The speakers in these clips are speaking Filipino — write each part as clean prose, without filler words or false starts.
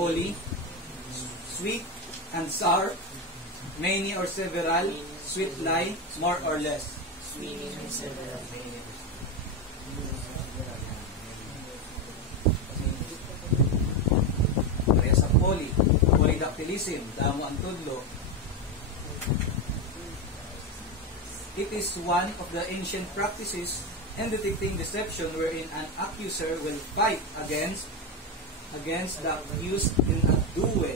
poly, sweet and sour, many or several, sweet lie, more or less. Many and several. Kaya sa poly, polydactylism, damo ang tudlo. It is one of the ancient practices in detecting deception wherein an accuser will fight against the accused in a duel,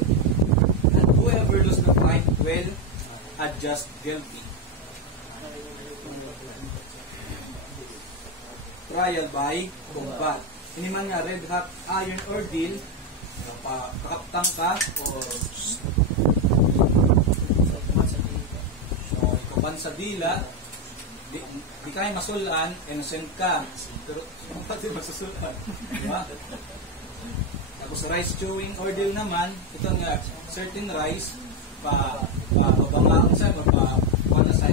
and whoever loses the fight will adjust guilty. Trial by combat. Ini man nga red hot iron ordeal, kakaptang ka o ikaban sa dila, di kayo masulan, innocent ka, pero pati masasulan, diba? Tapos rice chewing ordeal naman, ito nga certain rice pabangaan sa magpakuha sa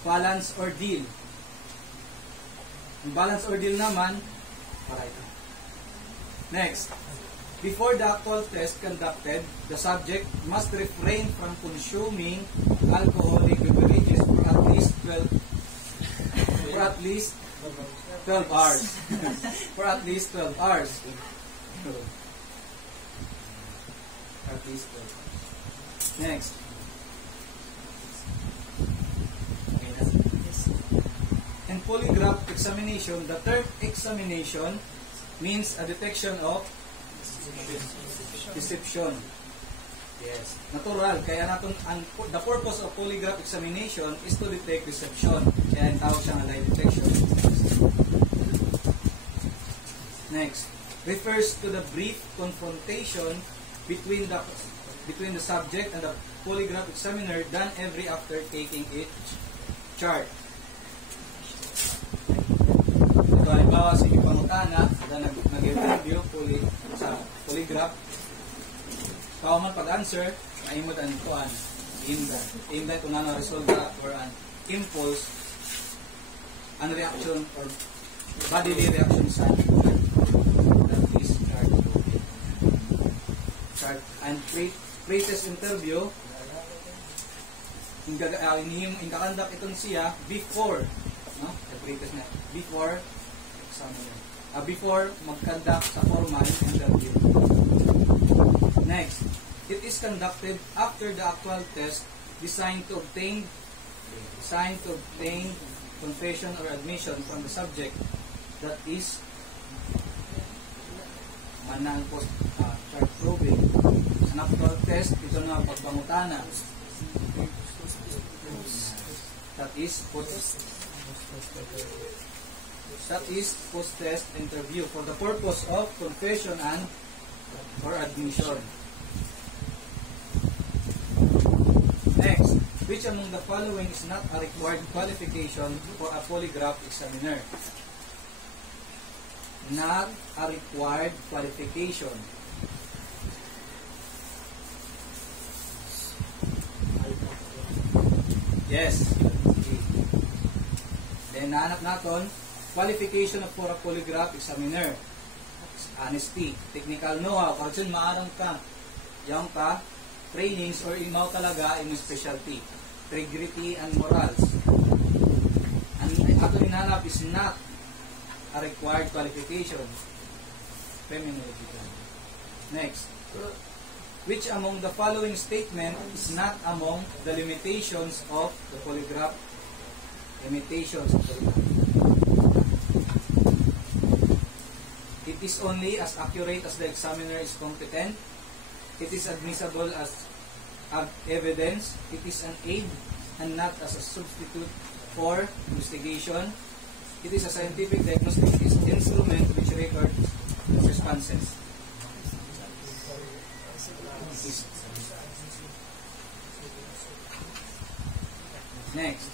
balance ordeal. Ang balance ordeal naman, para ito. Next, before the actual test conducted, the subject must refrain from consuming alcoholic beverages for at least 12 hours. For at least 12 hours. At least 12 hours. Next. In polygraph examination, the term examination means a detection of deception. Yes. Natural. Kaya natin, the purpose of polygraph examination is to detect deception. Kaya ang tawag siya ng lie detection. Next. Refers to the brief confrontation between the subject and the polygraph examiner done every after taking each chart. Ito, halimbawa, sige pangutana, nag-interview sa polygraph. Kao man pag-answer, maimod ang ituan, imdan kung ano resulta or an impulse, an reaction or bodily reaction sa that is chart. And pre-test interview, in kakandak itong siya before, no? Pre-test na, before examiner. Before mag-conduct sa formal interview. Next, it is conducted after the actual test designed to obtain confession or admission from the subject, that is manang post-chart probing. An actual test, ito na pagpangutana. That is post-test interview for the purpose of confession and or admission. Next, which among the following is not a required qualification for a polygraph examiner? Not a required qualification. Yes. Then nahanap natin qualification for a polygraph examiner. Honesty, technical know-how, kasi maarang ka, yung ka, trainings or imaw talaga in specialty, integrity and morals. And ato hinanap is not a required qualification. Feminological. Next, which among the following statement is not among the limitations of the polygraph? Limitations of polygraph. It is only as accurate as the examiner is competent. It is admissible as evidence. It is an aid and not as a substitute for investigation. It is a scientific diagnostic instrument which records responses. Next.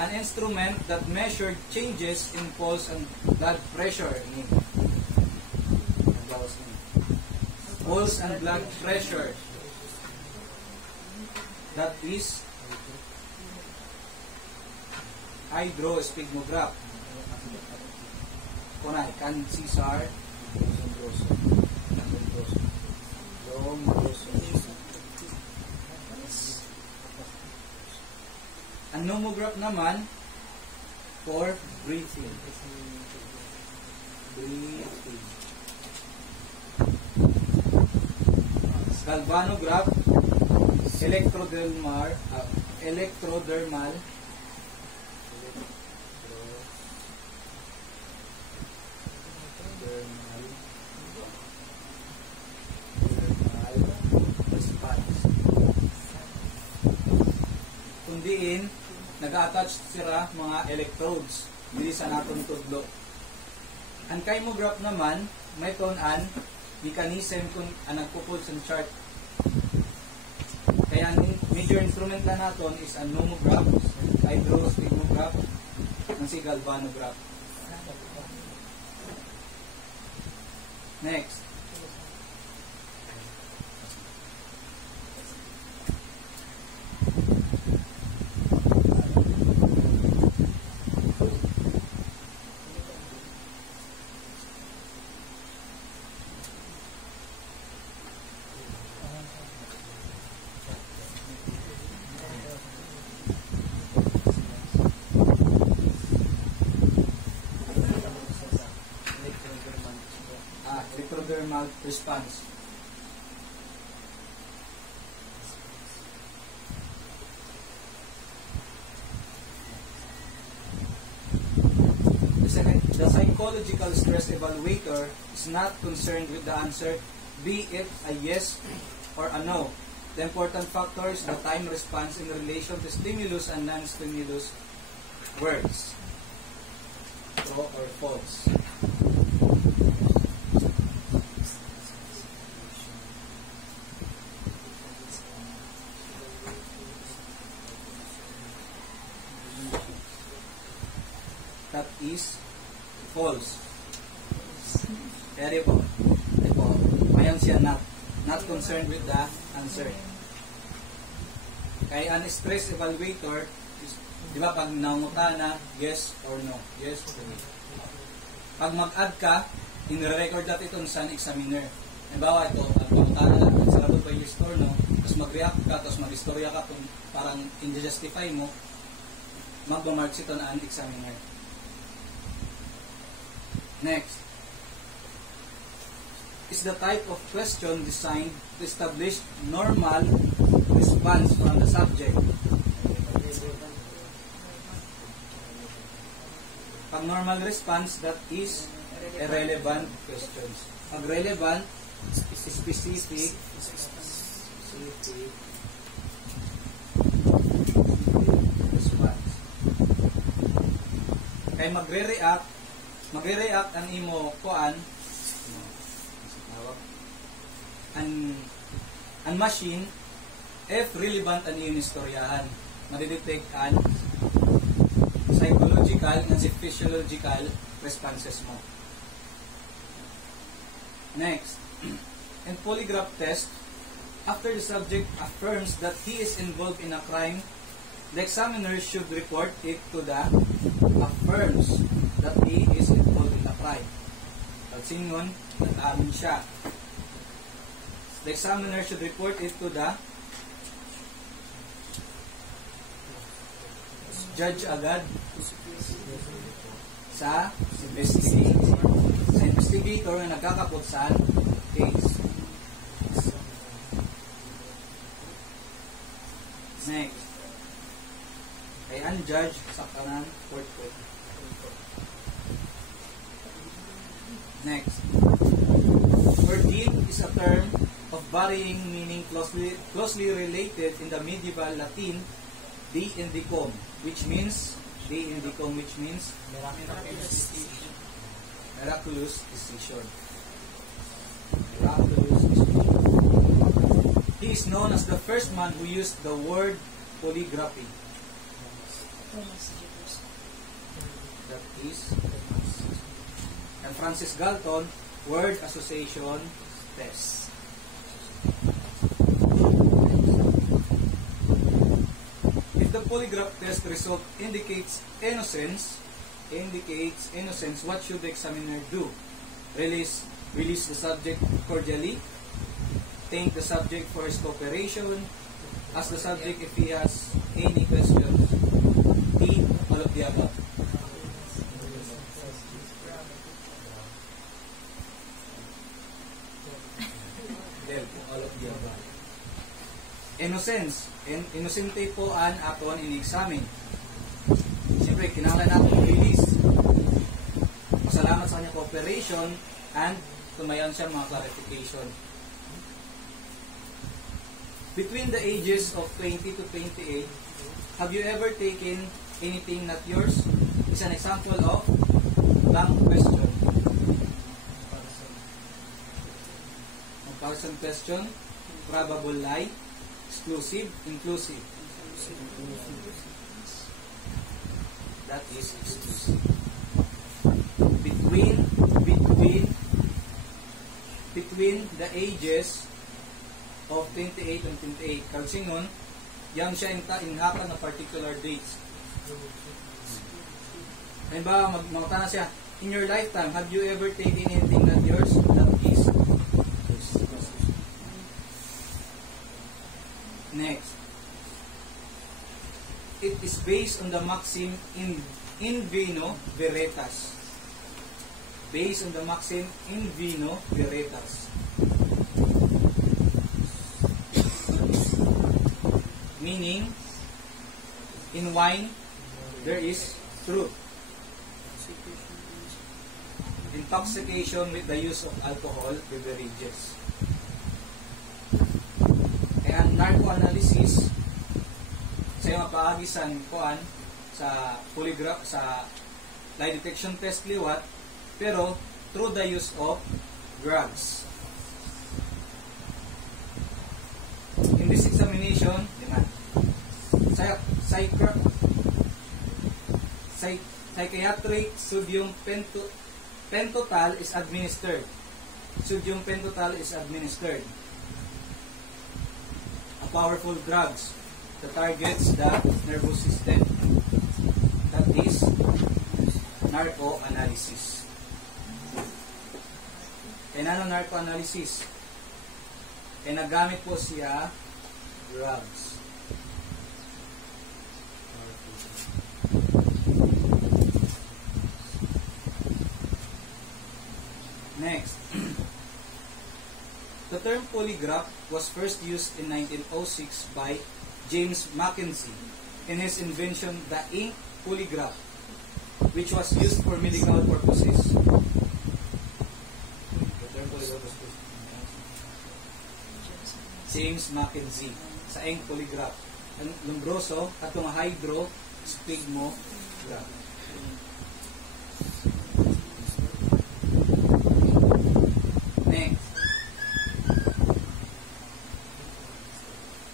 An instrument that measured changes in pulse and blood pressure. Pulse and blood pressure. That is hydrospigmograph. kunay, kan Cesar, ang nomograph naman for breathing. Galvanograph, electrodermal, kundiin nag-attach sila mga electrodes dili sa naton tudlo. Ang kymograph naman may an mechanism kung nagpupul sa chart. Kaya ang major instrument na naton is ang nomograph, hydrostigmograph, ang si galvanograph. Next. Electrodermal response. The psychological stress evaluator is not concerned with the answer, be it a yes or a no. The important factor is the time response in relation to stimulus and non-stimulus words. True or false. That is false. Kaya po, mayan siya not concerned with the answer. Kaya ang stress evaluator is, di ba, pag nanguta na yes or no, yes or no. Pag mag-add ka, in-record natin ito sa examiner. Halimbawa ito, pag nanguta na lang, sa labot pa yes or no, tapos mag-react ka, tapos mag-istorya ka kung parang in-justify mo, mag-marks ito na ang examiner. Next is the type of question designed to establish normal response from the subject. Pag normal response, that is irrelevant questions. Pag relevant, specific response. Kaya magre-react ang imo kuan ang machine if relevant ang iyong istoryahan. Madidetect ang psychological and physiological responses mo. Next, in polygraph test, after the subject affirms that he is involved in a crime, the examiner should report it to the affirms that he is involved in a crime. Pagsingon, nag-amin siya. The examiner should report it to the judge agad sa investigator na nagkakapot sa case. Next. Ay ang judge sa kanang court. Next. Ordeal is a term of varying meaning closely related in the medieval Latin de indicum, which means miraculous decision. He is known as the first man who used the word polygraphy. That is, and Francis Galton, word association test. If the polygraph test result indicates innocence, indicates innocence, what should the examiner do? Release the subject cordially, thank the subject for his cooperation, ask the subject if he has any questions, D, all of the above. All of the above. Innocence. Innocente po an aton in-examine. Siyempre, kinahanglan natin i-release. Pasalamat sa kanyang cooperation and tumayan siya mga clarification. Between the ages of 20 to 28, have you ever taken anything not yours? Is an example of blank question. Comparison question, probable lie, exclusive, inclusive. That is exclusive. Between the ages of 28 and 28, kalsingon, yang siya inhaka na particular dates. Halimbawa, magmangutana siya, in your lifetime, have you ever taken anything not yours? That is. Next. It is based on the maxim in vino veritas. Based on the maxim in vino veritas. Meaning, in wine, there is truth. Intoxication with the use of alcohol beverages. And narcoanalysis, sa yung paagisan kuan sa polygraph, sa lie detection test liwat, pero through the use of drugs. In this examination, psychiatric sodium pentothal is administered. Sodium pentothal is administered. A powerful drugs that targets the nervous system. That is narcoanalysis. Kaya na narcoanalysis? Kaya nagamit po siya drugs. Next. The term polygraph was first used in 1906 by James Mackenzie in his invention, the ink polygraph, which was used for medical purposes. The term polygraph was first James Mackenzie sa ink polygraph. Ang lumbroso atong hydro sphygmograph. Next.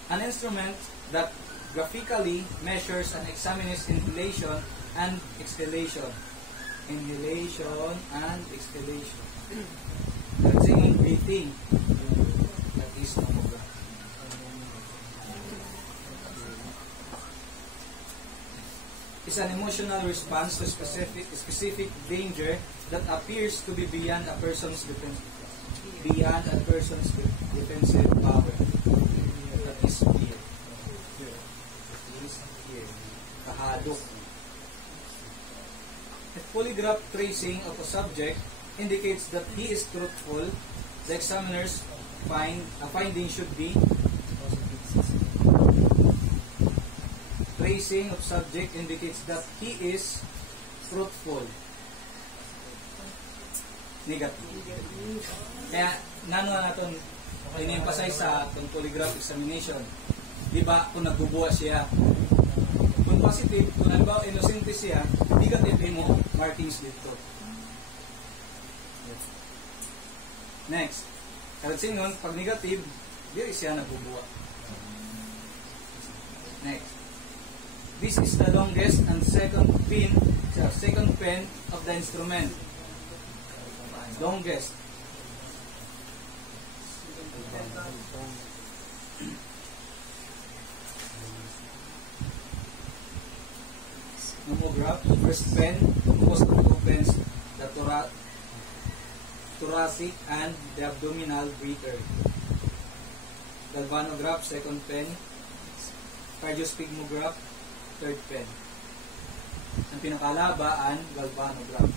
An instrument that graphically measures an examiner's inhalation and exhalation. Inhalation and exhalation. That's saying breathing. That is tomograph. Is an emotional response to specific danger that appears to be beyond a person's defensive power. That is fear. Kahadok. If polygraph tracing of a subject indicates that he is truthful, the examiner's finding should be tracing of subject indicates that he is truthful. Negative. Kaya, nano natin in-emphasize sa itong polygraph examination. Diba, kung nagbubuha siya, kung positive, kung halimbawa innocente siya, negative mo markings dito. Next. Karansin nun, pag negative, di siya nagbubuha. Next. This is the longest and second pen of the instrument. Longest. nomograph. First pen composed of two pens, the thoracic and the abdominal breather. Galvanograph, second pen. Cardiosphygmograph, third pen. Ang pinakalabaan, galvanograph.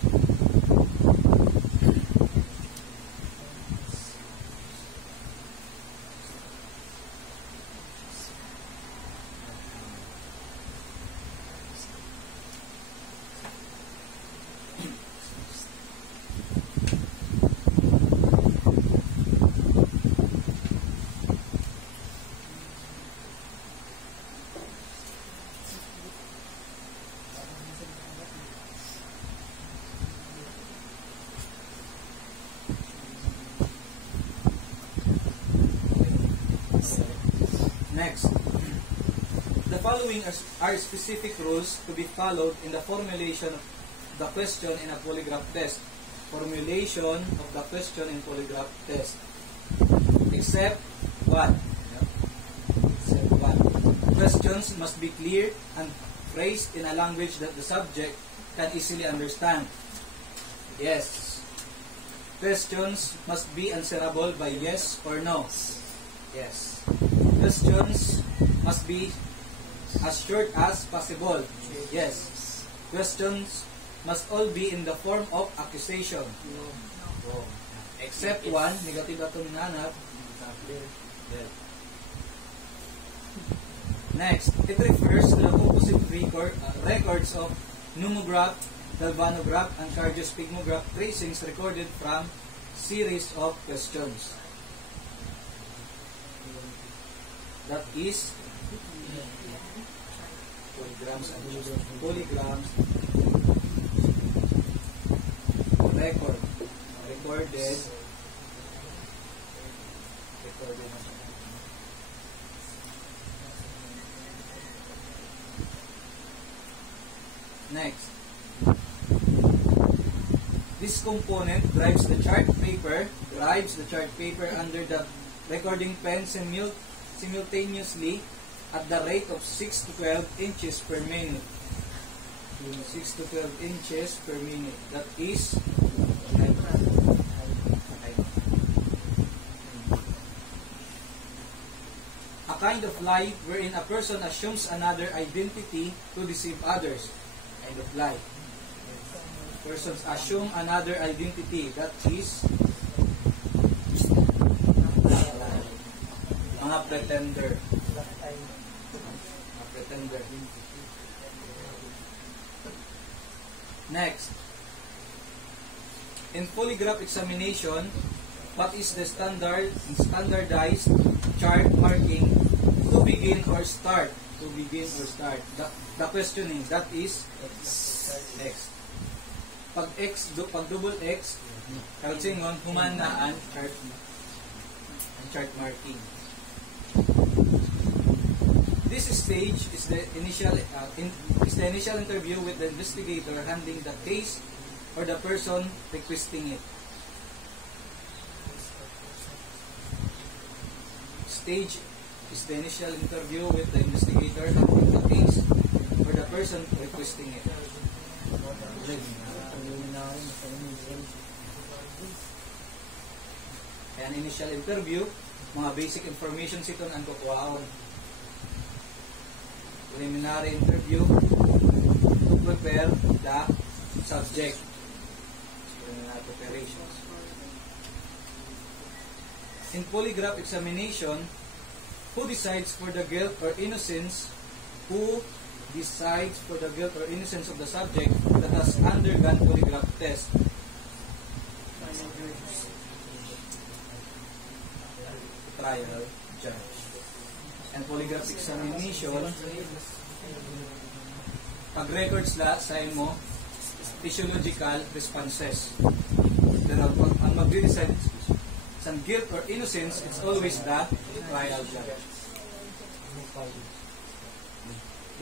Next, the following are specific rules to be followed in the formulation of the question in a polygraph test. Formulation of the question in polygraph test. Except one. Except one. Questions must be clear and phrased in a language that the subject can easily understand. Yes. Questions must be answerable by yes or no. Yes. Questions must be as short as possible. Yes. Questions must all be in the form of accusation. No. Except one, negative atong nanap. Next, it refers to the composite records of nomograph, galvanograph, and cardiosphygmograph tracings recorded from series of questions. That is polygrams recorded. Next, this component drives the chart paper under the recording pen simultaneously at the rate of 6 to 12 inches per minute. 6 to 12 inches per minute. That is a kind of lie wherein a person assumes another identity to deceive others. Kind of lie. Persons assume another identity. That is mga pretender. Next, in polygraph examination, what is the standardized chart marking to begin or start? The questioning, that is X. Pag double X, kalsingon human na ang chart marking. This stage is the initial interview with the investigator handling the case or the person requesting it. Stage is the initial interview with the investigator handling the case or the person requesting it. An initial interview, mga basic information ito ang kukuhaon. Preliminary interview to prepare the subject. Preliminary preparations. In polygraph examination, who decides for the guilt or innocence? Who decides for the guilt or innocence of the subject that has undergone polygraph test? Trial judge. And polygraph examination, pag-records sa mo, physiological responses. Pero ang mag-decide sa guilt or innocence, it's always the trial judge.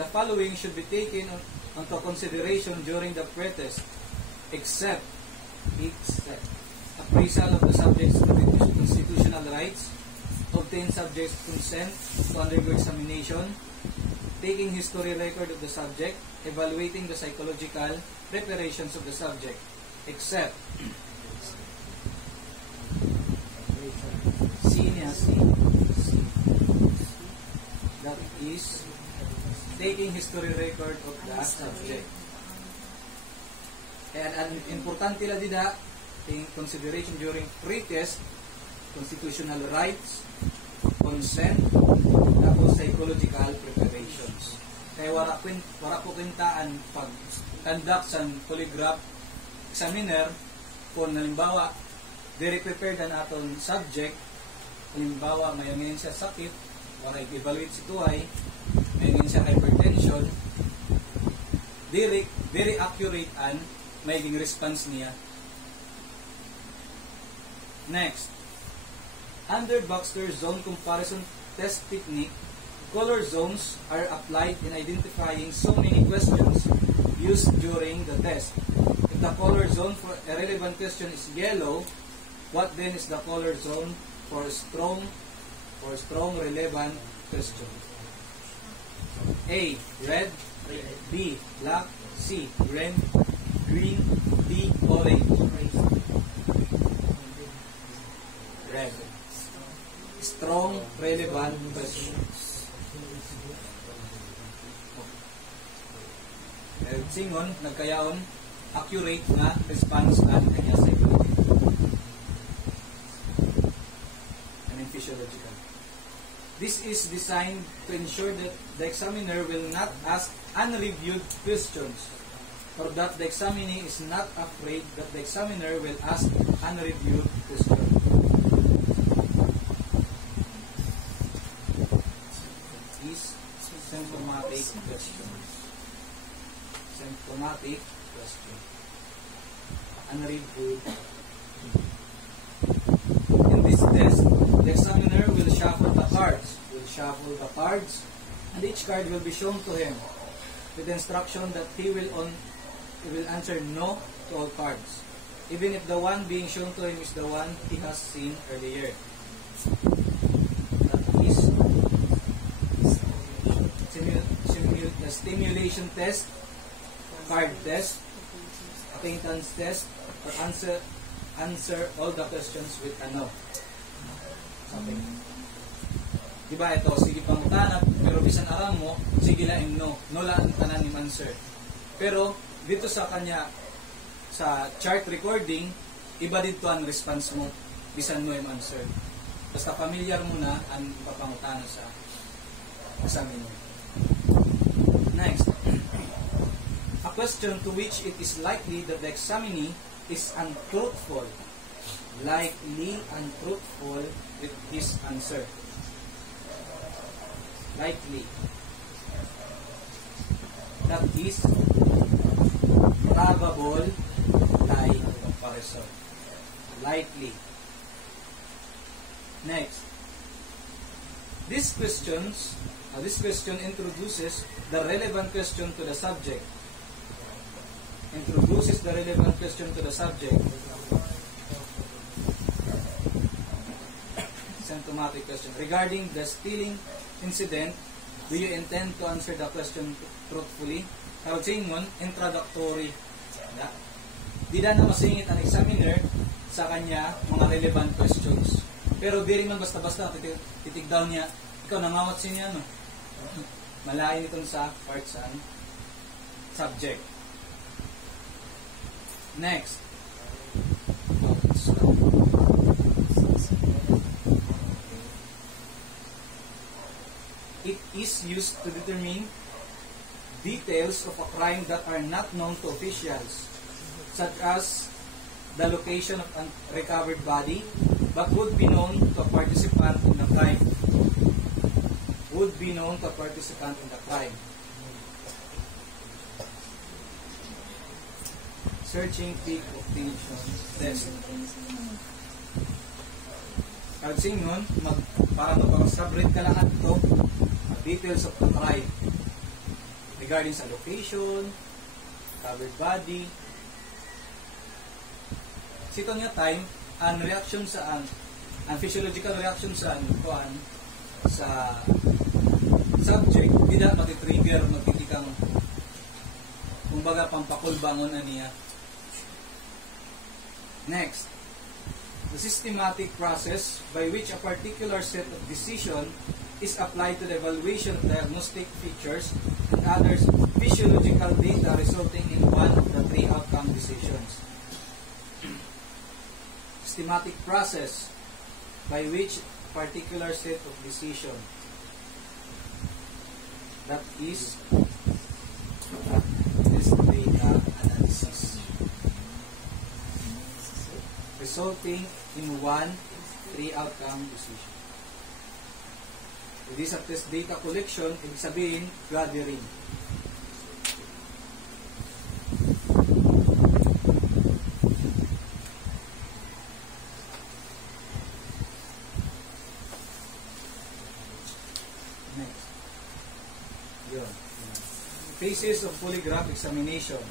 The following should be taken into consideration during the pretest, except appraisal of the subject's constitutional rights, obtain subject's consent to undergo examination, taking history record of the subject, evaluating the psychological preparations of the subject, except C, that is taking history record of the subject. And ang importante la dida, taking consideration during pre-test, constitutional rights, consent, tapos psychological preparations. Kaya wala po kwintaan pag conduct sa polygraph examiner kung halimbawa very prepared na aton subject, halimbawa mayroon siya sakit, wala i-evaluate si tuhay, mayroon siya hypertension, very accurate and mayiging response niya. Next, under Baxter's zone comparison test technique, color zones are applied in identifying so many questions used during the test. If the color zone for a relevant question is yellow, what then is the color zone for strong relevant question? A, red. B, black. C, green. D, orange. Red. Strong relevant question. Singon, nagkayaon, accurate na response na kanya psychological and physiological. This is designed to ensure that the examiner will not ask unreviewed questions, or that the examinee is not afraid that the examiner will ask unreviewed questions. Is symptomatic questions. Symptomatic question. Unreviewed. In this test, the examiner will shuffle the cards, and each card will be shown to him with the instruction that he will answer no to all cards, even if the one being shown to him is the one he has seen earlier. That is the stimulation test, card test, acquaintance test, or answer all the questions with a no. Something. Diba ito, sige pang tanap, pero bisan aram mo, sige lang no. No lang tanan yung answer. Pero, dito sa kanya, sa chart recording, iba dito ang response mo, bisan no yung answer. Basta familiar mo na ang papangutana sa examiner. Next. A question to which it is likely that the examinee is untruthful. Likely untruthful with his answer. Likely. That is probable lie comparison. Likely. Next. This question introduces the relevant question to the subject. Symptomatic question. Regarding the stealing incident, do you intend to answer the question truthfully? Tawag sa ingon, introductory. Di na masingit ang examiner sa kanya mga relevant questions. Pero di rin man basta-basta, titig down niya, ikaw nangawat siya no? Malain itong sa parts and subject. Next. It is used to determine details of a crime that are not known to officials, such as the location of a recovered body, but would be known to a participant in the crime. Searching peak obtention test. Kagsing nun, para mag-subread ka lang ito, details of the crime regarding sa location, covered body. Sito nga time, ang reaction sa ang physiological reaction sa subject, tidak matitrigger, magtitikang kumbaga pampakulbangon na niya. Next, the systematic process by which a particular set of decision is applied to the evaluation of diagnostic features and other physiological data resulting in one of the three outcome decisions. Systematic process by which a particular set of decision, that is this data analysis, resulting in one three outcome decision. It is a test data collection, ibig sabihin, gathering. Next. Yun. Phases of polygraph examination.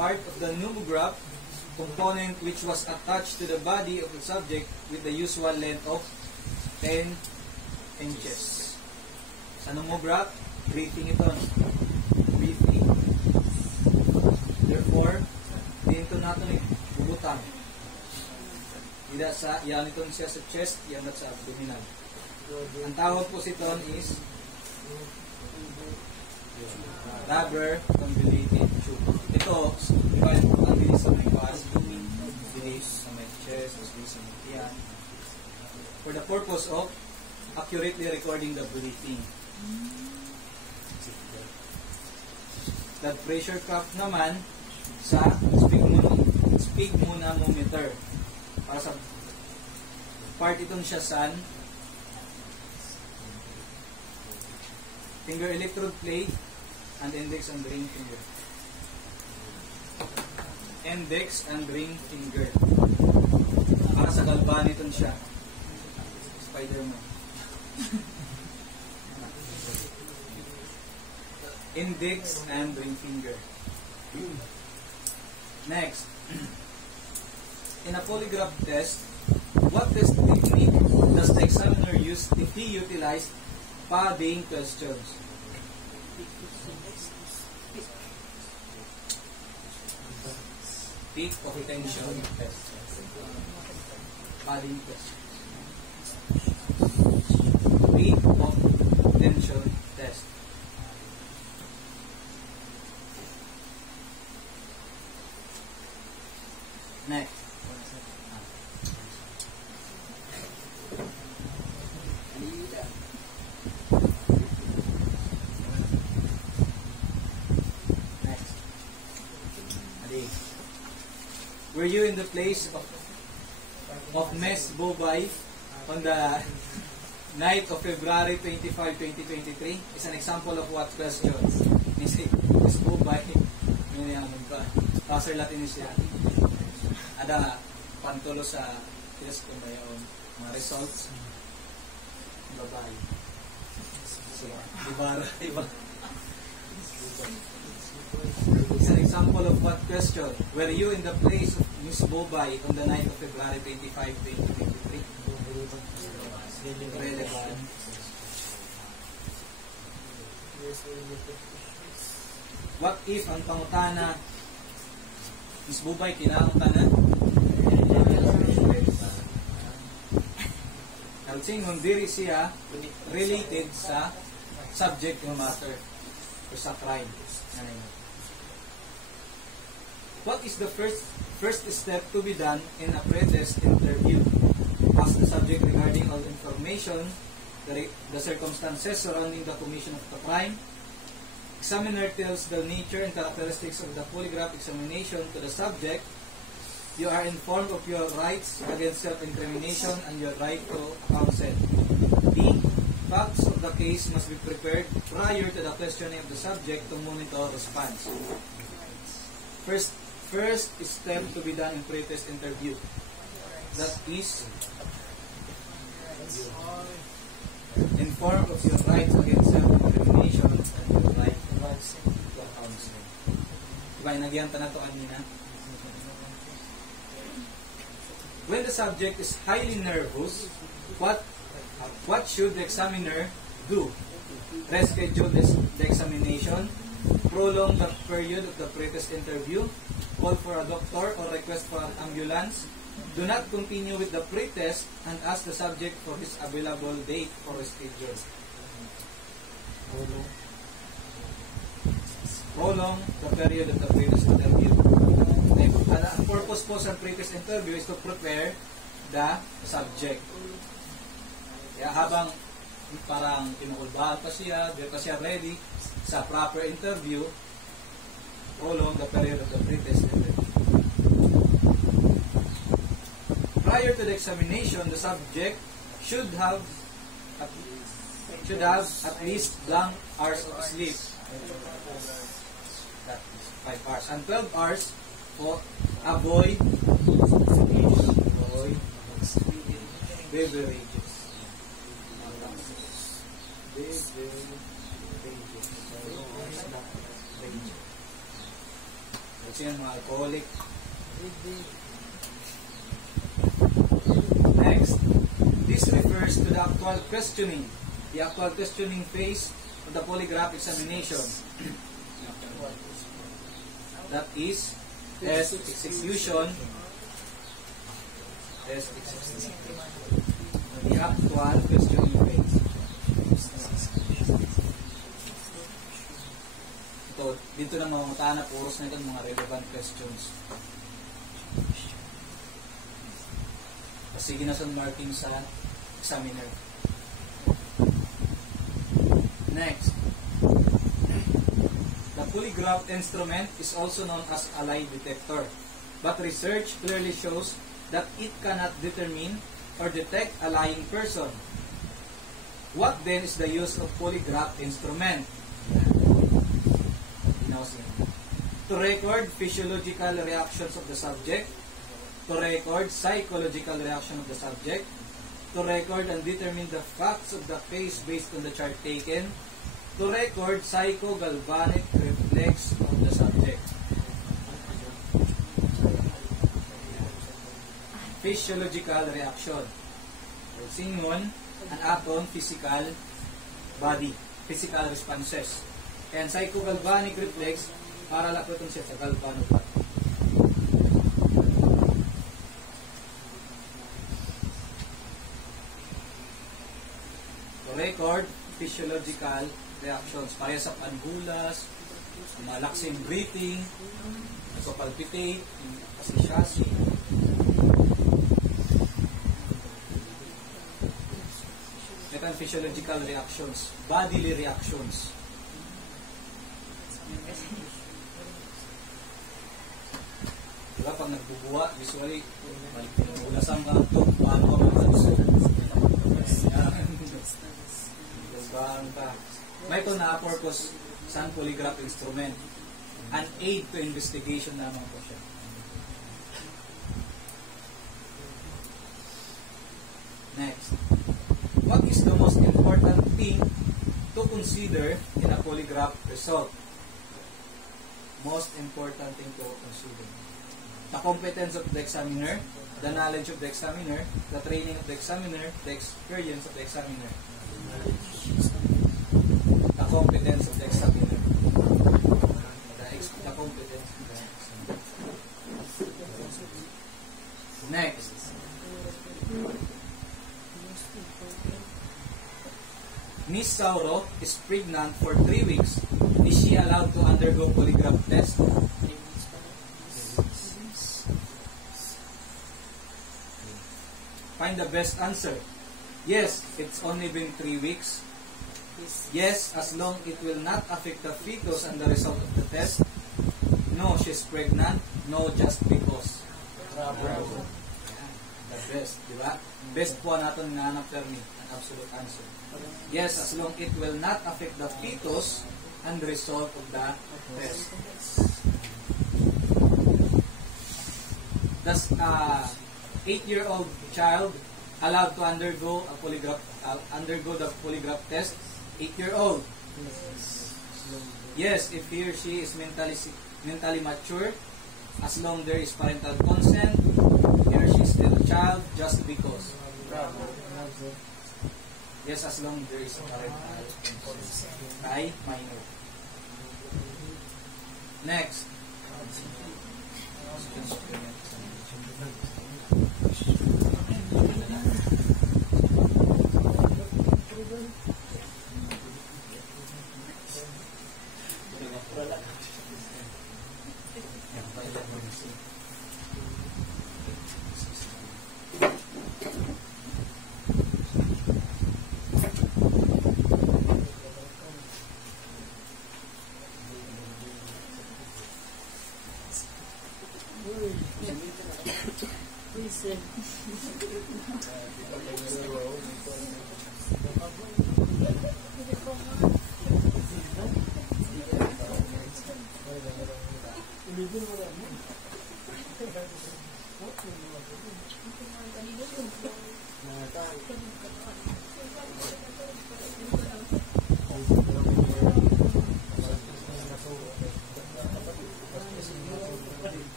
Part of the pneumograph component which was attached to the body of the subject with the usual length of 10 inches. Sa pneumograph, breathing ito. Breathing. Therefore, dito natin bubutan. Ida sa, yan ito siya sa chest, yan sa abdominal. Ang tawag po ito is rubber convoluted tube. Ito, diba, ang bilis sa may past, bilis sa may chest, bilis sa may tiyan. For the purpose of accurately recording the breathing. Blood pressure cuff naman sa sphygmomanometer. Para sa part itong siya sa finger electrode plate and index and ring finger. Index and ring finger. Para sa galban ito siya. Spider-Man. Index and ring finger. Next. In a polygraph test, what test technique does the examiner use if he utilized padding questions? peak of tension test. Body test. Peak of tension test. Next. Were you in the place of Mejos on the night of February 25, 2023? Is an example of what question? Mejos Bobay, yun yung passer Latinus yan. Ada pantulo sa tilas ko na yung mga results. Babay. Diba? An example of what question? Were you in the place of Miss Bobay on the night of February 25, 2023? Relevant. What if ang pangutana, Miss Bobay, kinakutana? Kalsing diri siya related sa subject ng matter o sa crime. What is the first step to be done in a pre-test interview? Ask the subject regarding all information, the circumstances surrounding the commission of the crime. Examiner tells the nature and characteristics of the polygraph examination to the subject. You are informed of your rights against self-incrimination and your right to counsel. D. Facts of the case must be prepared prior to the questioning of the subject to monitor response. First step to be done in pre-test interview. That is, inform of your rights against self-incrimination and your right to counsel. Diba, nagyanta na ito kanina? When the subject is highly nervous, what should the examiner do? Reschedule the examination, prolong the period of the pre-test interview, call for a doctor or request for an ambulance. Do not continue with the pre-test and ask the subject for his available date for reschedule. Prolong the period of the pre-test interview. Ang purpose po sa pre-test interview is to prepare the subject. Kaya habang parang kinukulbahan pa siya, di pa siya ready sa proper interview, prolong the period of the pre-test interview. Prior to the examination, the subject should have at least blank hours of sleep. That is 5 hours. And 12 hours for avoid beverages. Kasi yung mga alcoholic. Next, this refers to the actual questioning. The actual questioning phase of the polygraph examination. That is test execution. The actual questioning phase. Ito, dito na mga mutana, puros na ito mga relevant questions. Sige na sa marking sa examiner. Next. The polygraph instrument is also known as a lie detector, but research clearly shows that it cannot determine or detect a lying person. What then is the use of polygraph instrument? To record physiological reactions of the subject, to record psychological reaction of the subject, to record and determine the facts of the case based on the chart taken, to record psychogalvanic reflex of the subject. Physiological reaction. Singon, an atom, physical body, physical responses. And psychogalvanic reflex, para lang po itong siya sa galvanic body. record physiological reactions. Pareha sa panhulas, malaksing breathing, nagpapalpitate, kasisyasin. Ito physiological reactions, bodily reactions. Diba pag nagbubuwa, usually, ulasan ka ito, paano ka mamansin? May ito na purpose sa polygraph instrument. An aid to investigation naman po siya. Next. What is the most important thing to consider in a polygraph result? Most important thing to consider. The competence of the examiner, the knowledge of the examiner, the training of the examiner, the experience of the examiner. The competence of the examiner. The competence of the examiner. Next. Miss Sauro is pregnant for 3 weeks. Is she allowed to undergo polygraph test? Find the best answer. Yes, it's only been 3 weeks. Yes, as long it will not affect the fetus and the result of the test. No, she's pregnant. No, just because. Bravo. The best, di ba? Best po natin nga ng termi, an absolute answer. Yes, as long it will not affect the fetus and the result of the test. Does 8-year-old child allowed to undergo a polygraph undergo the polygraph test? 8-year-old. Yes, if he or she is mentally mature, as long there is parental consent, he or she is still a child, just because. Bravo. Yes, as long there is parental consent. By minor. Next.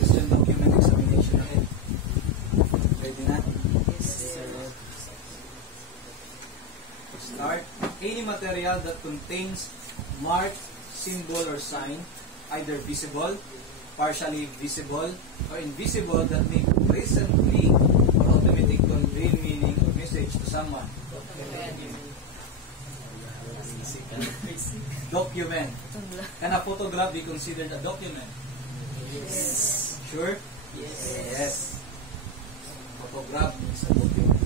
Question document examination natin. Ready na? Yes, sir. Start. Any material that contains mark, symbol, or sign, either visible, partially visible, or invisible, that may presently or automatically convey meaning or message to someone. Document. Can a photograph be considered a document? Yes. Sure? Yes. Yes. Photograph is a document.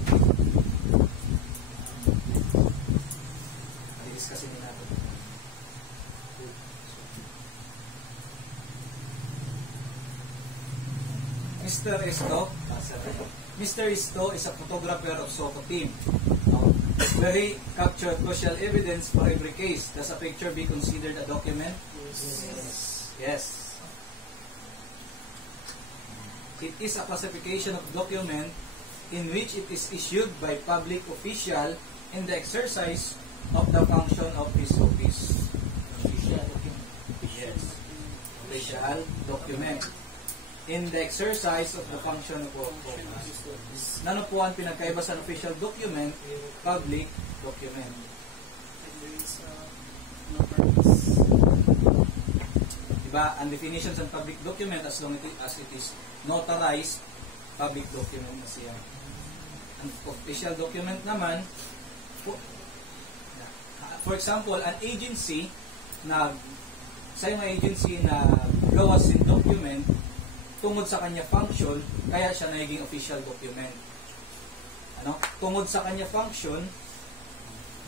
I-discussin natin. Mr. Esto is a photographer of Soco team. Very capture crucial evidence for every case. Does a picture be considered a document? Yes. Yes. It is a classification of document in which it is issued by public official in the exercise of the function of his office. Official document. Yes. Official document. In the exercise of the function of office. Ano po ang pinagkaiba sa official document? Public document. Diba? Ang definition sa public document as long as it is notarized, public document na siya. Ang official document naman, for example, an agency sa yung agency na gawas sin document tungod sa kanya function, kaya siya naging official document. Ano? Tungod sa kanya function,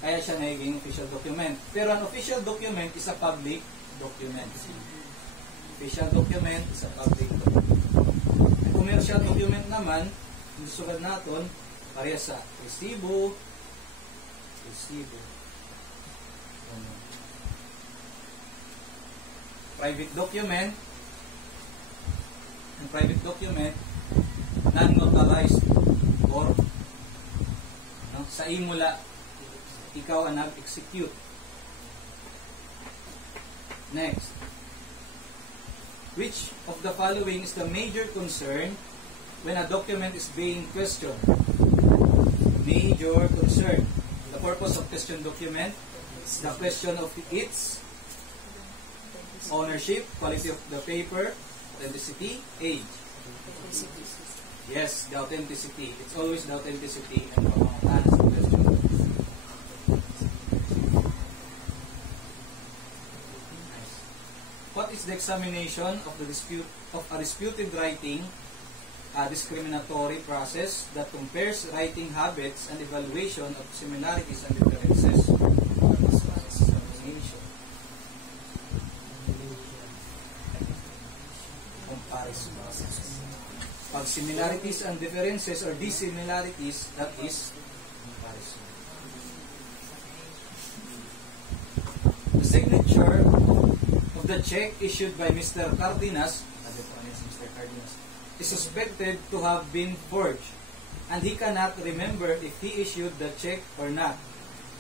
kaya siya naging official document. Pero an official document is a public document. Official document is a public document. Ang commercial document naman, yung susunod natin, pareha sa resibo, private document, ang private document, non-notarized or sa imula, ikaw ang nag-execute. Next. Which of the following is the major concern when a document is being questioned? Major concern. The purpose of question document is the question of its ownership, quality of the paper, authenticity, age. Yes, the authenticity. It's always the authenticity and pamamantahan sa question. Nice. What is the examination of the a disputed writing? A discriminatory process that compares writing habits and evaluation of similarities and differences. Examination. Comparison process. Pag similarities and differences or dissimilarities, that is comparison. The signature of the check issued by Mr. Cardenas, is suspected to have been forged, and he cannot remember if he issued the check or not.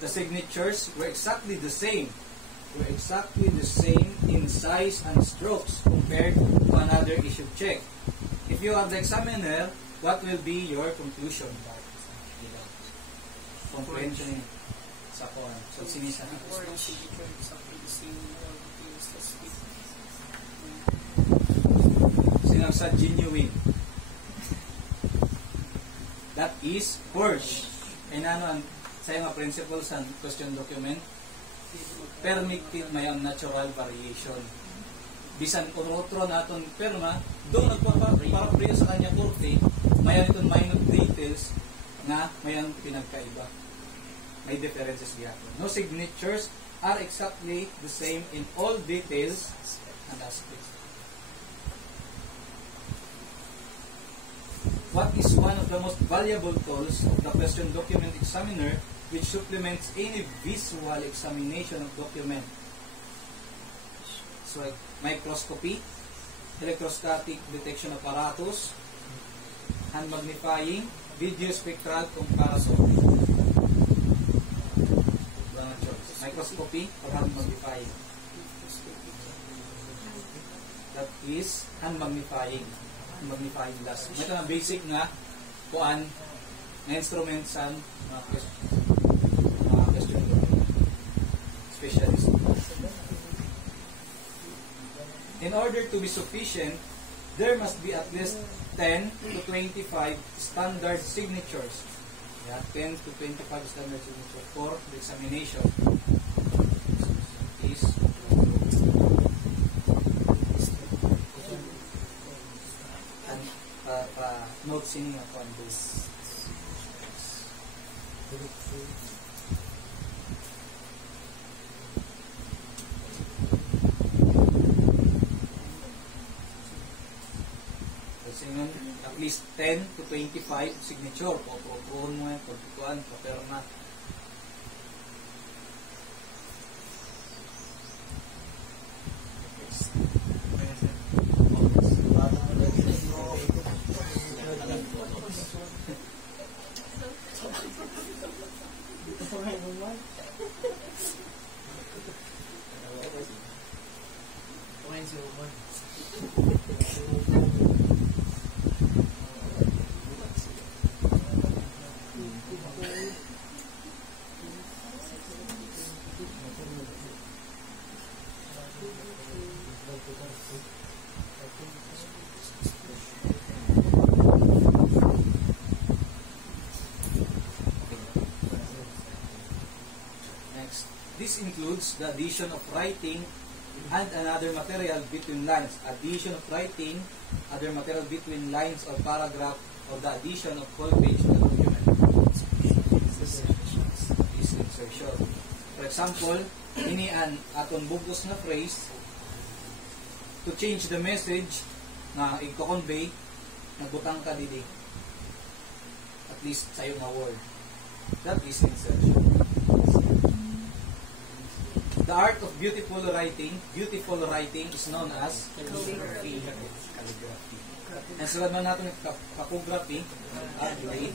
The signatures were exactly the same in size and strokes compared to another issued check. If you are the examiner, what will be your conclusion? Comprehension sa kuan. So sinisa na. Sa genuine. That is forged. Kaya na ang sa mga principles sa question document, permitted may ang natural variation. Bisan otro naton perma, doon nagpapapriya sa kanya korte, may ang itong minor details na may ang pinagkaiba. May differences gihapon. No signatures are exactly the same in all details and aspects. What is one of the most valuable tools of the question document examiner which supplements any visual examination of document? So, microscopy, electrostatic detection apparatus, hand magnifying, video spectral comparison. Microscopy or hand magnifying? That is hand magnifying. Magnifying glass. Ito na basic nga kuan na instrument sa mga question specialist. In order to be sufficient, there must be at least 10 to 25 standard signatures. Yeah, 10 to 25 standard signatures for the examination. Is notes in upon this. Kasi yun, at least 10 to 25 signature. Pupuan mo yan, pagpuan, papirma. includes the addition of writing and another material between lines. Addition of writing, other material between lines or paragraph, or the addition of whole page to the document. Is insertion. For example, ini an aton bugos na phrase to change the message na i-convey, nagbutang ka didi. At least sa'yo nga word. That is insertion. The art of beautiful writing is known as calligraphy. Ang sulad man natin capography, ugly.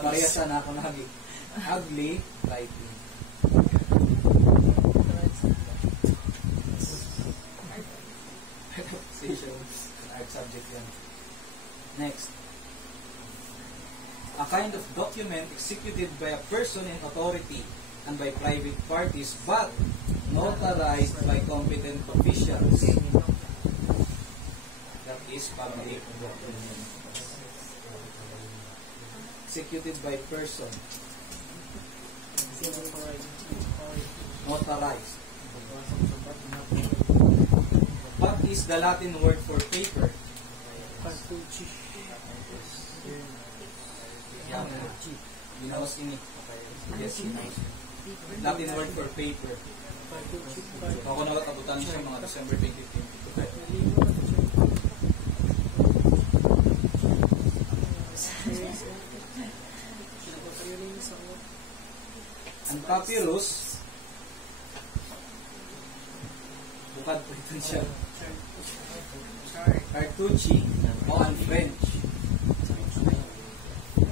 Parehasa na ako nagi. Ugly writing. Art subject yan. Next. A kind of document executed by a person in authority and by private parties, but notarized by competent officials. That is public document. Executed by person. Notarized. What is the Latin word for paper? Ginawas ini. Yes, Latin word for paper. Ako nakatabutan siya mga December 2022. Ang papyrus, bukad po ito siya. Cartouche o ang French.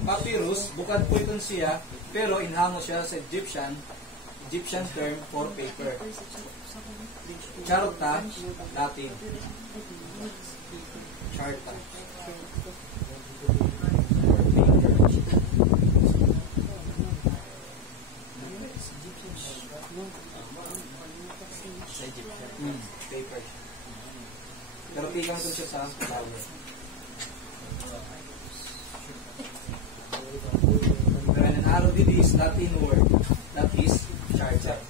Papyrus, bukad po ito siya, pero inhango siya sa Egyptian term for paper. Charta, Latin. Charta. Paper. Pero tigang ito siya sa flower. Pero an arrow did is Latin word. That is charter.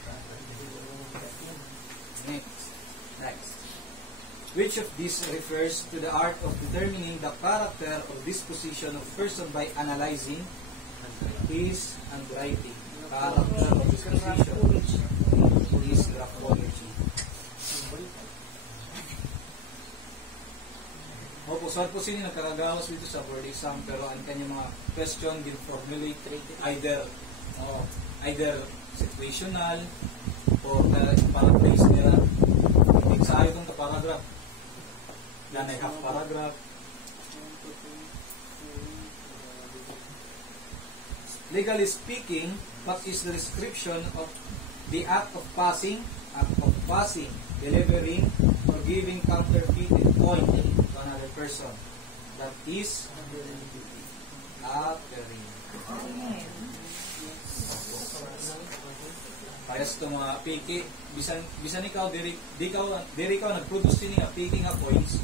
Next. Which of these refers to the art of determining the character or disposition of person by analyzing his handwriting? Character or disposition is graphology. Opo, saan po sino nagkaragawas dito sa board exam, pero ang kanyang mga question will formulate either situational or paraphrase nila. Hindi sa itong paragraph. Yan ay half paragraph. Legally speaking, what is the description of the act of passing, delivering, or giving counterfeited coin to another person? That is offering. Parehas ito mga piki. Bisan ikaw, diri ka nag-produce din nga piki nga coins,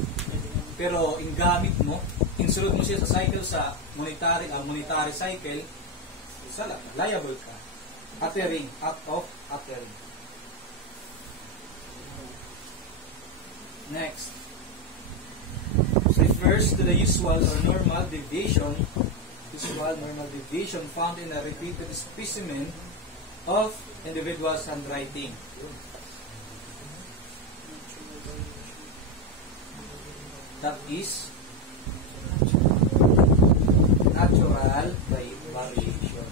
pero ingamit mo, insulod mo siya sa cycle sa monetary cycle, isa liable ka. Offering, act of offering. Next, refers to the usual or normal deviation found in a repeated specimen of individual's handwriting. That is natural by variation.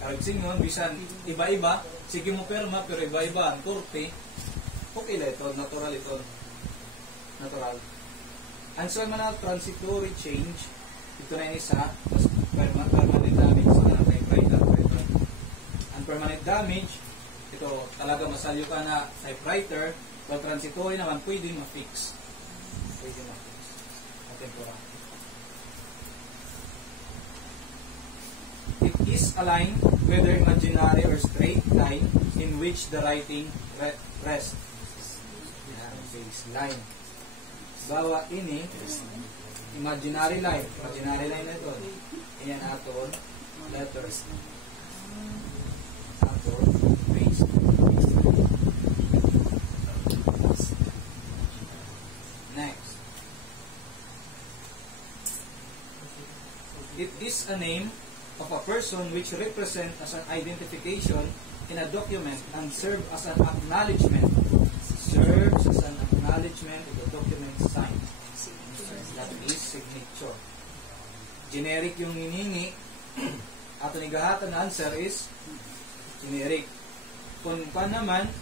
Karag singon, bisan iba-iba, sige mo perma, pero iba-iba ang korte, okay na ito, natural ito. Natural. And so, man transitory change, ito na yung isa, permanent damage sa typewriter. And permanent damage, ito talaga masalyo ka na typewriter, but transitory naman, pwede ma-fix. Pwede ma-fix. Temporal. It is a line, whether imaginary or straight line, in which the writing rests. Line. Bawa ini, imaginary line. Imaginary line na ito. Ayan aton, letters. Aton, face. is a name of a person which represents as an identification in a document and serve as an acknowledgement. Serves as an acknowledgement of the document signed. That is signature. Generic yung hiningi. Ato ni gahatan na answer is generic. Kung pa naman,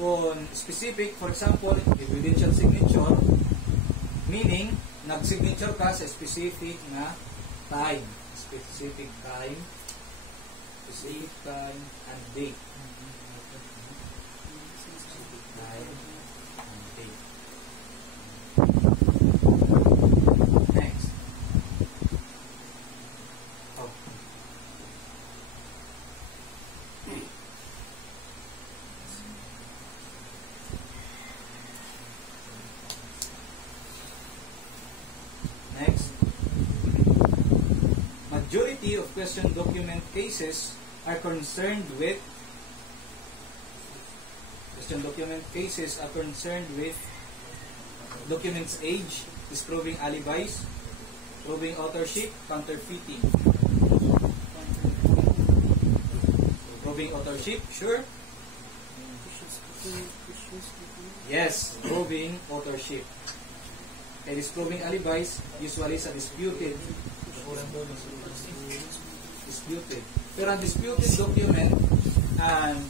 kung specific, for example, evidential signature, meaning, nag-signature ka sa specific na time. Specific time and date. Specific time and date. Next. Oh. Next. Majority of question document cases are concerned with documents age, disproving alibis, proving authorship, counterfeiting. Proving authorship, sure? Yes, proving authorship. And disproving alibis, usually sa disputed. Pero ang disputed document and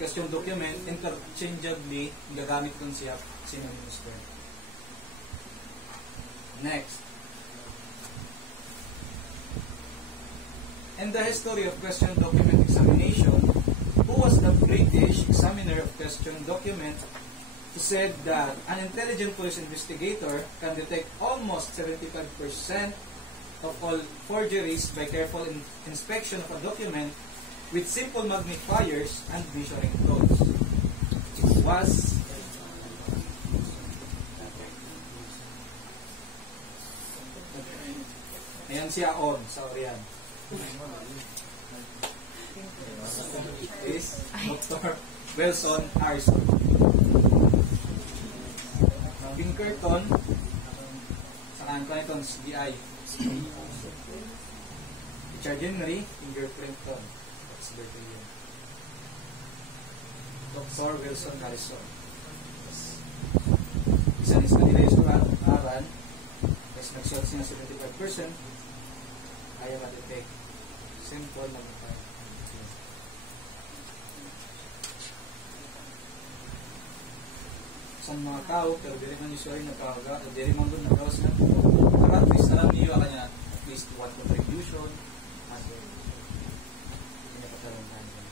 question document interchangeably gagamit kung siya synonymous term. Next. In the history of question document examination, who was the British examiner of question document who said that an intelligent police investigator can detect almost 75% of all forgeries by careful inspection of a document with simple magnifiers and measuring codes. It was ayan siya on sa Orian. Is Dr. Wilson Harrison. Pinkerton sa kanton CBI. Richard Henry, fingerprinton. That's the name. Dr. Wilson Harrison. Isa ni sa nila yung aran, kasi nag-shot siya 75%, ayaw ma-detect. Simple na ba? Sa mga tao, pero dili man usually nagkakaga, dili man doon nagkawas na. Pero at least alam niyo kanya, at least what contribution, at pinapatalong tayo.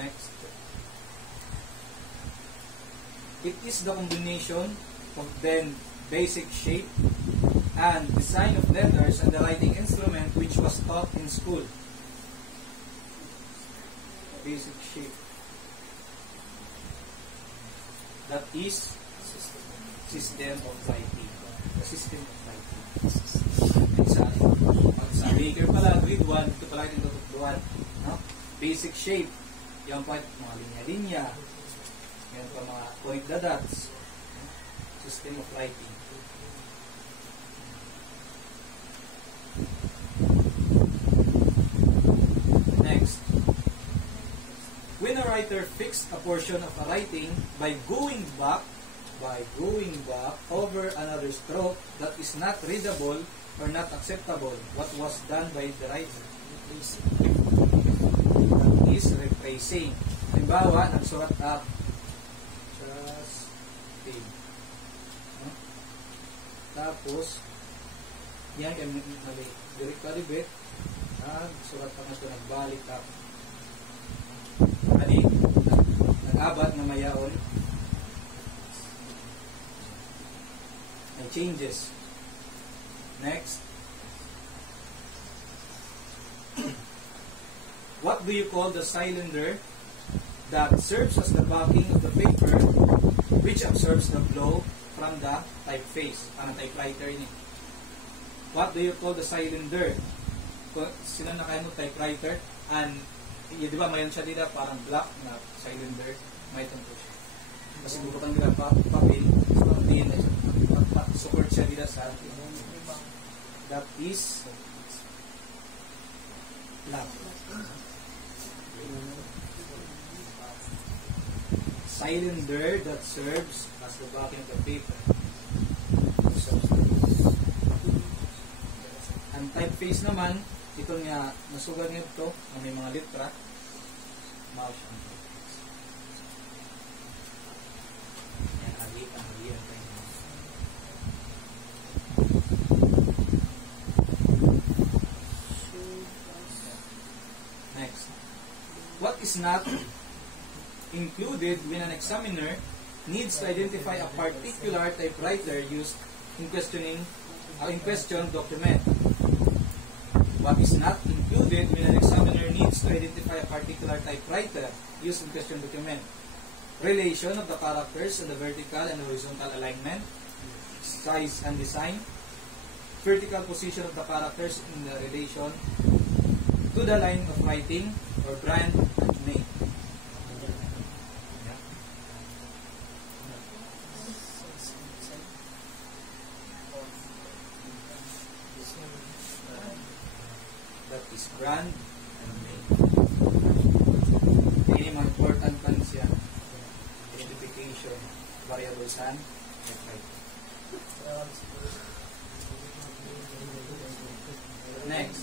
Next. It is the combination of then basic shape and design of letters and the writing instrument which was taught in school. Basic shape. That is system of writing. The system of writing. Sa baker pala, grade 1, ito pala yung tututuan. No? Basic shape. Yung pa, mga linya-linya. Yan pa mga connect the dots. System of writing. Next. When a writer fixed a portion of a writing by going back over another stroke that is not readable or not acceptable, what was done by the writer? That is replacing. Halimbawa, nagsurat up. Justine. No? Tapos, yan kayo mali. Direct kalibet. Nagsurat pa na ito, nagbalik up. Ani, nag-abat na mayaon. May changes. Next. What do you call the cylinder that serves as the backing of the paper which absorbs the blow from the typeface? Ang typewriter ni. What do you call the cylinder? Sila na kayo typewriter and di ba mayon siya dito parang black na cylinder, may ito siya. Kasi bukutan nila papel, diyan na siya. support siya dito sa that is love. Cylinder that serves as the backing of the paper. Ang typeface naman, ito nga nasugat nito ang may mga litra. Mouse ang typeface. Yan, hagi-hagi ang tayo. Next. What is not included when an examiner needs to identify a particular typewriter used in question document? What is not included when an examiner needs to identify a particular typewriter used in question document? Relation of the characters and the vertical and horizontal alignment, size and design, vertical position of the characters in the relation to the line of writing or brand and name. That is brand and name. Ini mga important pa siya. Identification, variables and next.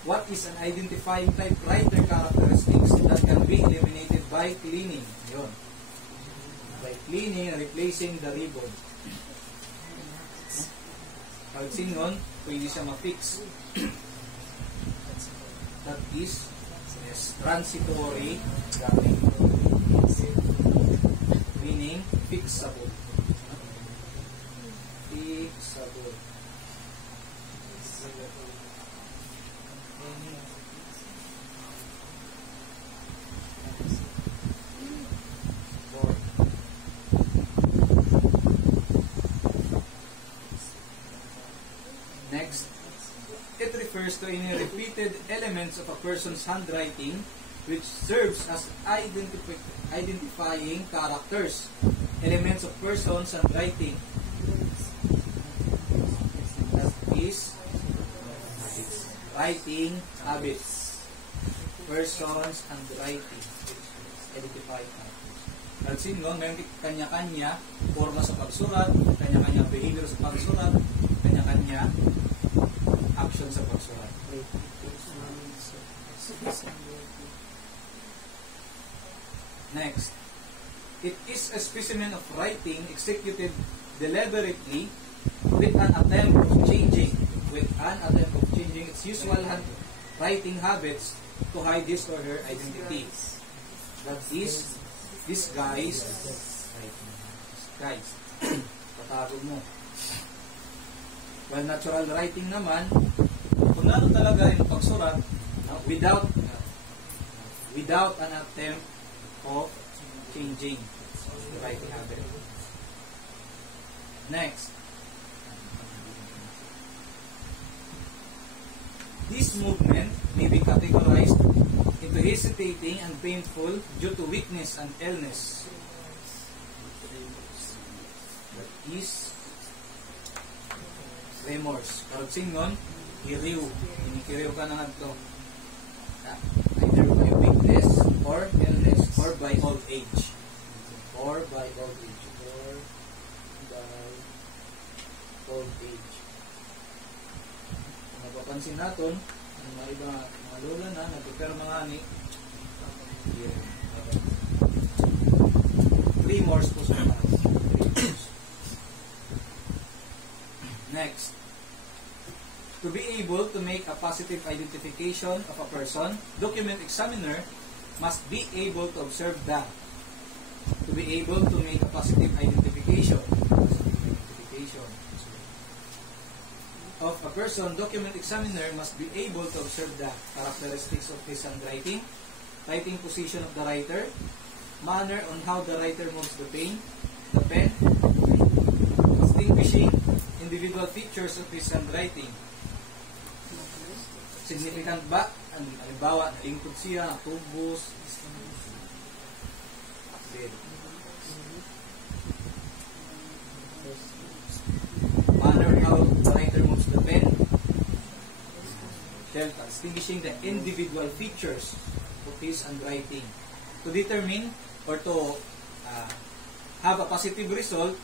What is an identifying typewriter characteristics that can be eliminated by cleaning? Yun. By cleaning and replacing the ribbon. Pagsin nun, pwede siya ma-fix. That is transitory gamming. Meaning, fixable. Fixable. Next, it refers to any repeated elements of a person's handwriting which serves as identifying characters, elements of person's handwriting. That is writing habits. Person's handwriting. Identifying characters. Pansin mo, may kanya-kanya forma sa pagsurat, kanya-kanya behavior sa pagsurat, kanya-kanya action sa pagsurat. Next, it is a specimen of writing executed deliberately with an attempt of changing its usual handwriting habits to hide his or her identity. That is disguised writing. Disguised. Patago mo. While natural writing naman, kung naroon talaga yung pagsurat, without an attempt of changing the writing habit. Next. This movement may be categorized into hesitating and painful due to weakness and illness. That is remorse. Karugsin nun, kiriw. Inikiriw ka na nga ito. Either by weakness or illness or by old age. Or by old age. Or by old age. Kung napapansin natin, ang mga iba, mga lola na, nagpipera mga ani, remorse po sa mga. Next, to be able to make a positive identification of a person, document examiner must be able to observe that. To be able to make a positive identification of a person, document examiner must be able to observe the characteristics of his handwriting, writing position of the writer, manner on how the writer moves the pen, distinguishing individual features of his handwriting. Significant ba? Halimbawa, nalingkod siya, tubos. delta, distinguishing the individual features of his handwriting. To determine or to have a positive result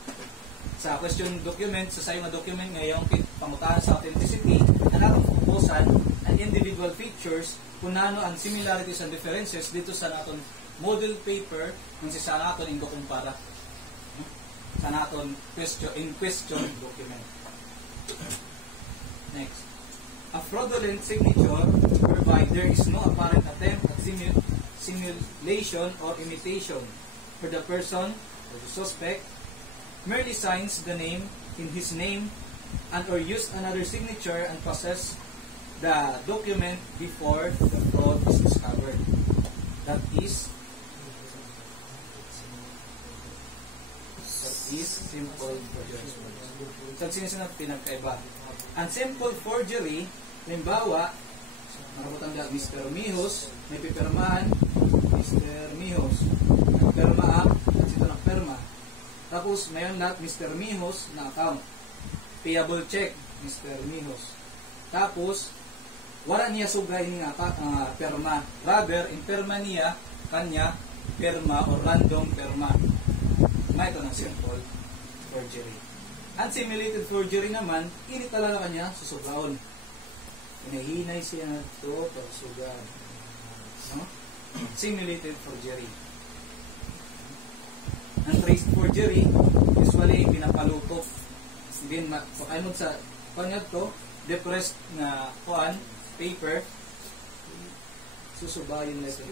sa question document, sa sayo nga document ngayong pangutahan sa authenticity, ang atong fokusan ang individual features kung ano ang similarities and differences dito sa naton model paper kung sa naton indo kumpara sa naton question document. Next. A fraudulent signature whereby there is no apparent attempt at simulation or imitation for the person or the suspect merely signs the name in his name and or use another signature and process the document before the fraud is discovered. That is simple forgery. So, sinisunod pinagkaiba. Ang simple forgery, halimbawa, nakapatanda, Mr. Mejos, may pipirmahan, Mr. Mejos, nagpirma, at ito nagpirma. Tapos, mayon lahat, Mr. Mejos na account. Payable check, Mr. Mejos. Tapos, wala niya sugay nga perma. Rather, in perma niya, kanya, perma or random perma. May ito ng simple forgery. Unsimulated forgery naman, ini talaga kanya susugaon. Hinahinay siya na ito, pagsugan. No? Simulated forgery. Untraced forgery, usually pinapalutok. Then, pakaimod sa kanya to, depressed na kuan, paper, susubayin na siya.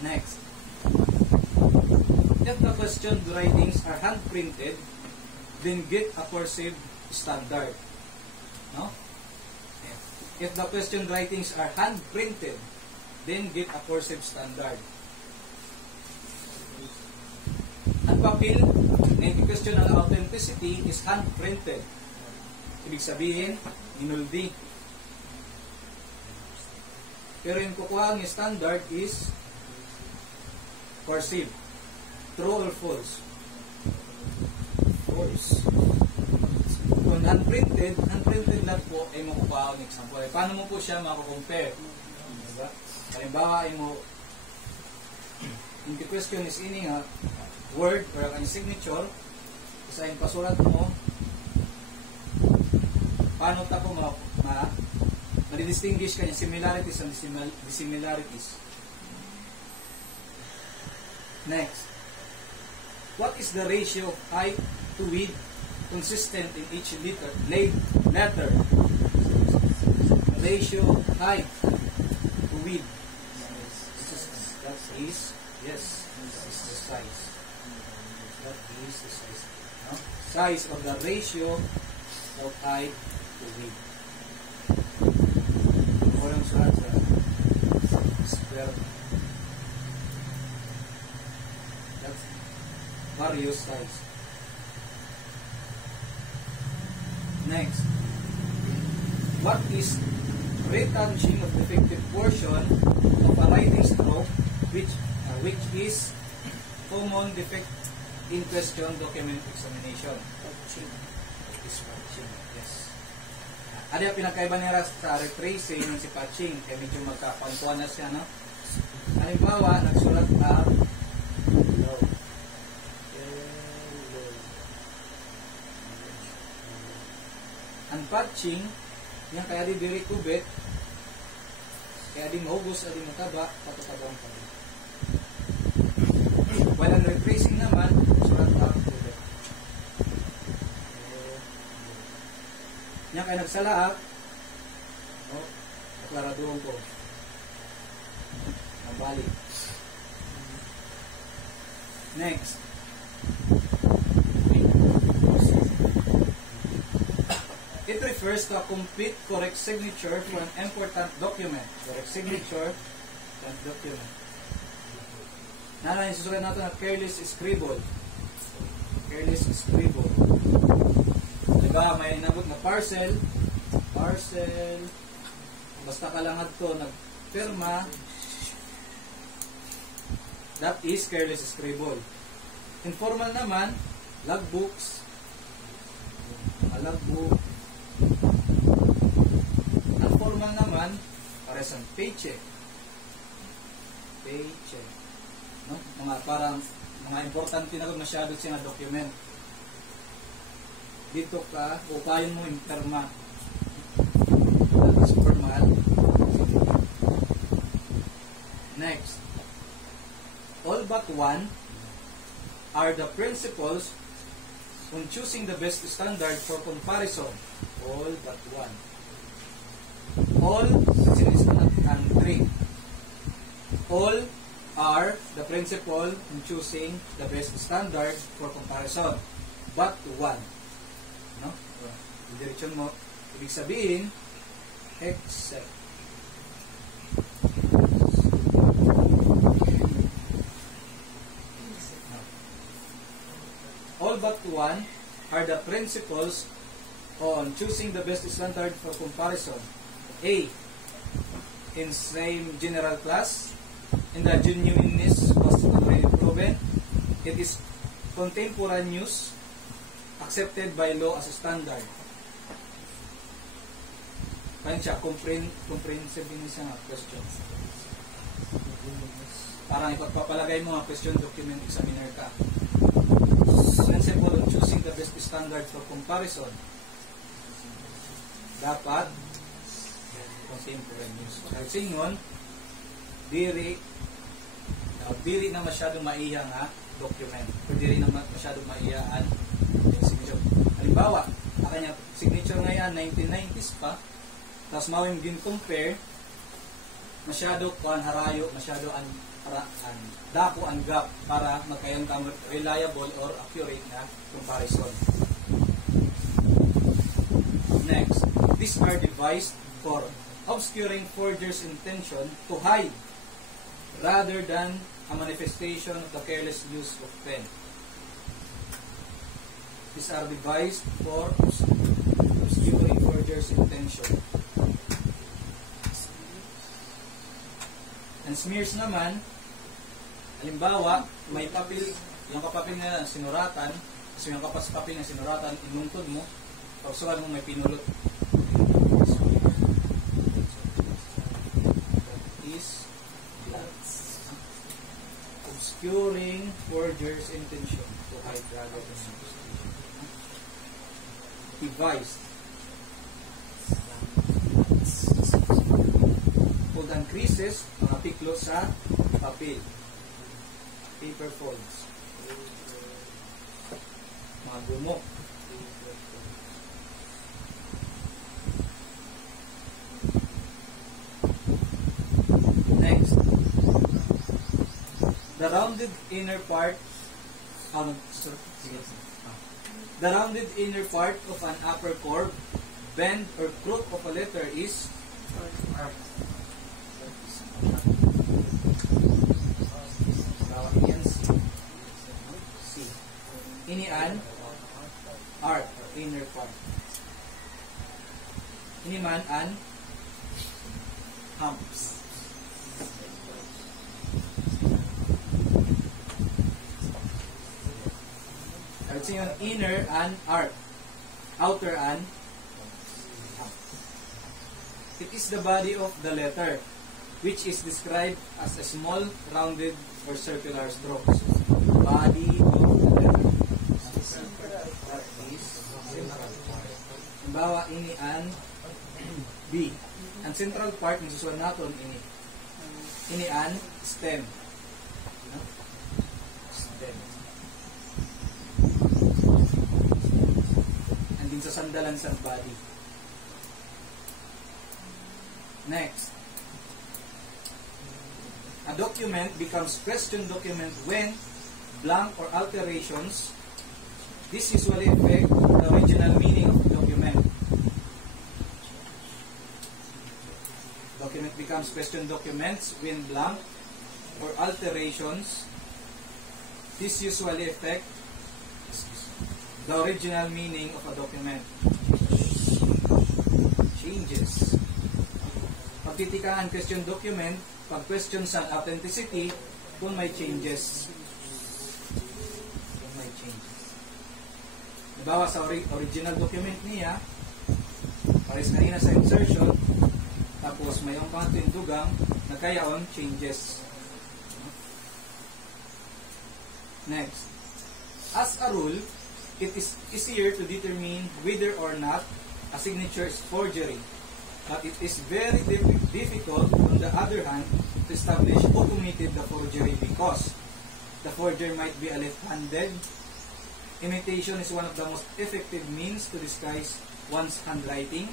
Next. If the question writings are hand-printed, then get a cursive standard. No? If the question writings are hand-printed, then get a cursive standard. Ang papel na question ng authenticity is hand-printed. Ibig sabihin, inuldi. Pero yung kukuha ng standard is cursive. True or false? False. Kung unprinted lang po ay makukuha ng example. Paano mo po siya makakompare? Diba? Halimbawa, in the question is ini nga, word or ang signature, isa yung pasulat mo, paano ta po ma-distinguish kanya similarities and dissimilarities. Next. What is the ratio of height to width consistent in each letter? Ratio of height to width. That is, yes, that is the size. That is the size. No? Size of the ratio of height to width. Walang sulat sa square. That's various size. Next. What is retouching of defective portion of a writing stroke which is common defect in question document examination? Patching. Yes. Ano yung pinakaiba niya sa retracing ng si patching? Kaya medyo magkapantuan na siya, no? Halimbawa, nagsulat na ang patching, yan kaya di diri kubit, kaya di mahugos, di mataba, patatabang pa rin. While ang retracing naman, sulat na kubit. Yan kaya nagsalaak, naklaraduhan ko. Nabalik. Next. It refers to a complete correct signature for an important document. Correct signature for a document. Nanahin, susulat natin na careless scribble. Careless scribble. Diba, may inabot na parcel. Basta ka lang ito, nagpirma. That is careless scribble. Informal naman, logbooks. logbook. Ang formal naman, para sa paycheck. Paycheck. No? Mga importante na masyado siya na document. Dito ka, upayan mo yung terma. That is formal. Next. All but one are the principles on choosing the best standard for comparison. All but one. All, since and three. All are the principle in choosing the best standard for comparison. But one. No? Direksyon mo. Ibig sabihin, except. All but one are the principles on choosing the best standard for comparison. A. In same general class, in the genuineness was already proven. It is contemporaneous, accepted by law as a standard. Kaya siya, comprehensive din siya nga question. Parang ipagpapalagay mo nga question document examiner ka. Principle on choosing the best standard for comparison. Dapat contemporaneous. Kahit singon, diri na masyadong maiya nga document. O diri na masyadong maiyaan yung signature. Halimbawa, ang kanya signature ngayon 1990s pa, tapos mawin din compare, masyado harayo, masyado dako ang gap para magkayon ka reliable or accurate na comparison. Next, these are devised for obscuring forger's intention to hide rather than a manifestation of the careless use of pen. These are devised for obscuring forger's intention. And smears naman, halimbawa, may papel, yung kapapel na sinuratan, kasi yung kapapel na sinuratan, inungkod mo, pagsukan mo may pinulot. Is obscuring forger's intention to hide rather than devised. Fold and creases, mga piklo sa papel. Paper folds. Mga gumok. Next. The rounded inner part the rounded inner part of an upper curve, bend or crook of a letter is C. Ini an arc, inner part. Ini man an humps. So yung inner an arc, outer an hump. It is the body of the letter, which is described as a small, rounded, or circular strokes. Body of the letter. That is central part. Halimbawa, ini an B. Ang central part, nasusuan natin ini. Ini an stem. Stem. Andin sa sandalan sa body. Next. A document becomes question document when blank or alterations. This usually affect the original meaning of the document. Document becomes question documents when blank or alterations. This usually affect the original meaning of a document. Changes. Pagtitikaan question document, pag question sa authenticity, kung may changes. Kung may changes. Bawa sa original document niya, pares kanina sa insertion, tapos mayroon pang tindugang na kayaon changes. Next, as a rule, it is easier to determine whether or not a signature is forgery, but it is very difficult, on the other hand, to establish who committed the forgery because the forger might be a left-handed. Imitation is one of the most effective means to disguise one's handwriting.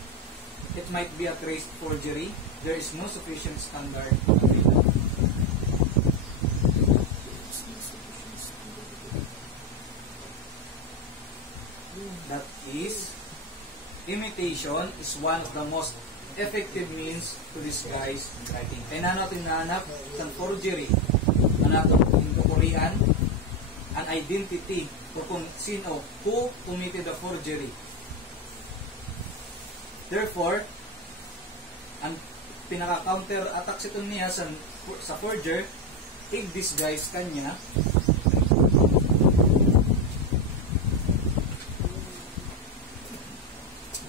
It might be a traced forgery. There is no sufficient standard to be done. That is, imitation is one of the most effective means to disguise handwriting. Kaya na natin nahanap ng forgery. Nahanap in Korean, an identity o kung sino, who committed the forgery. Therefore, ang pinaka-counter attack ito niya sa forger, i-disguise kanya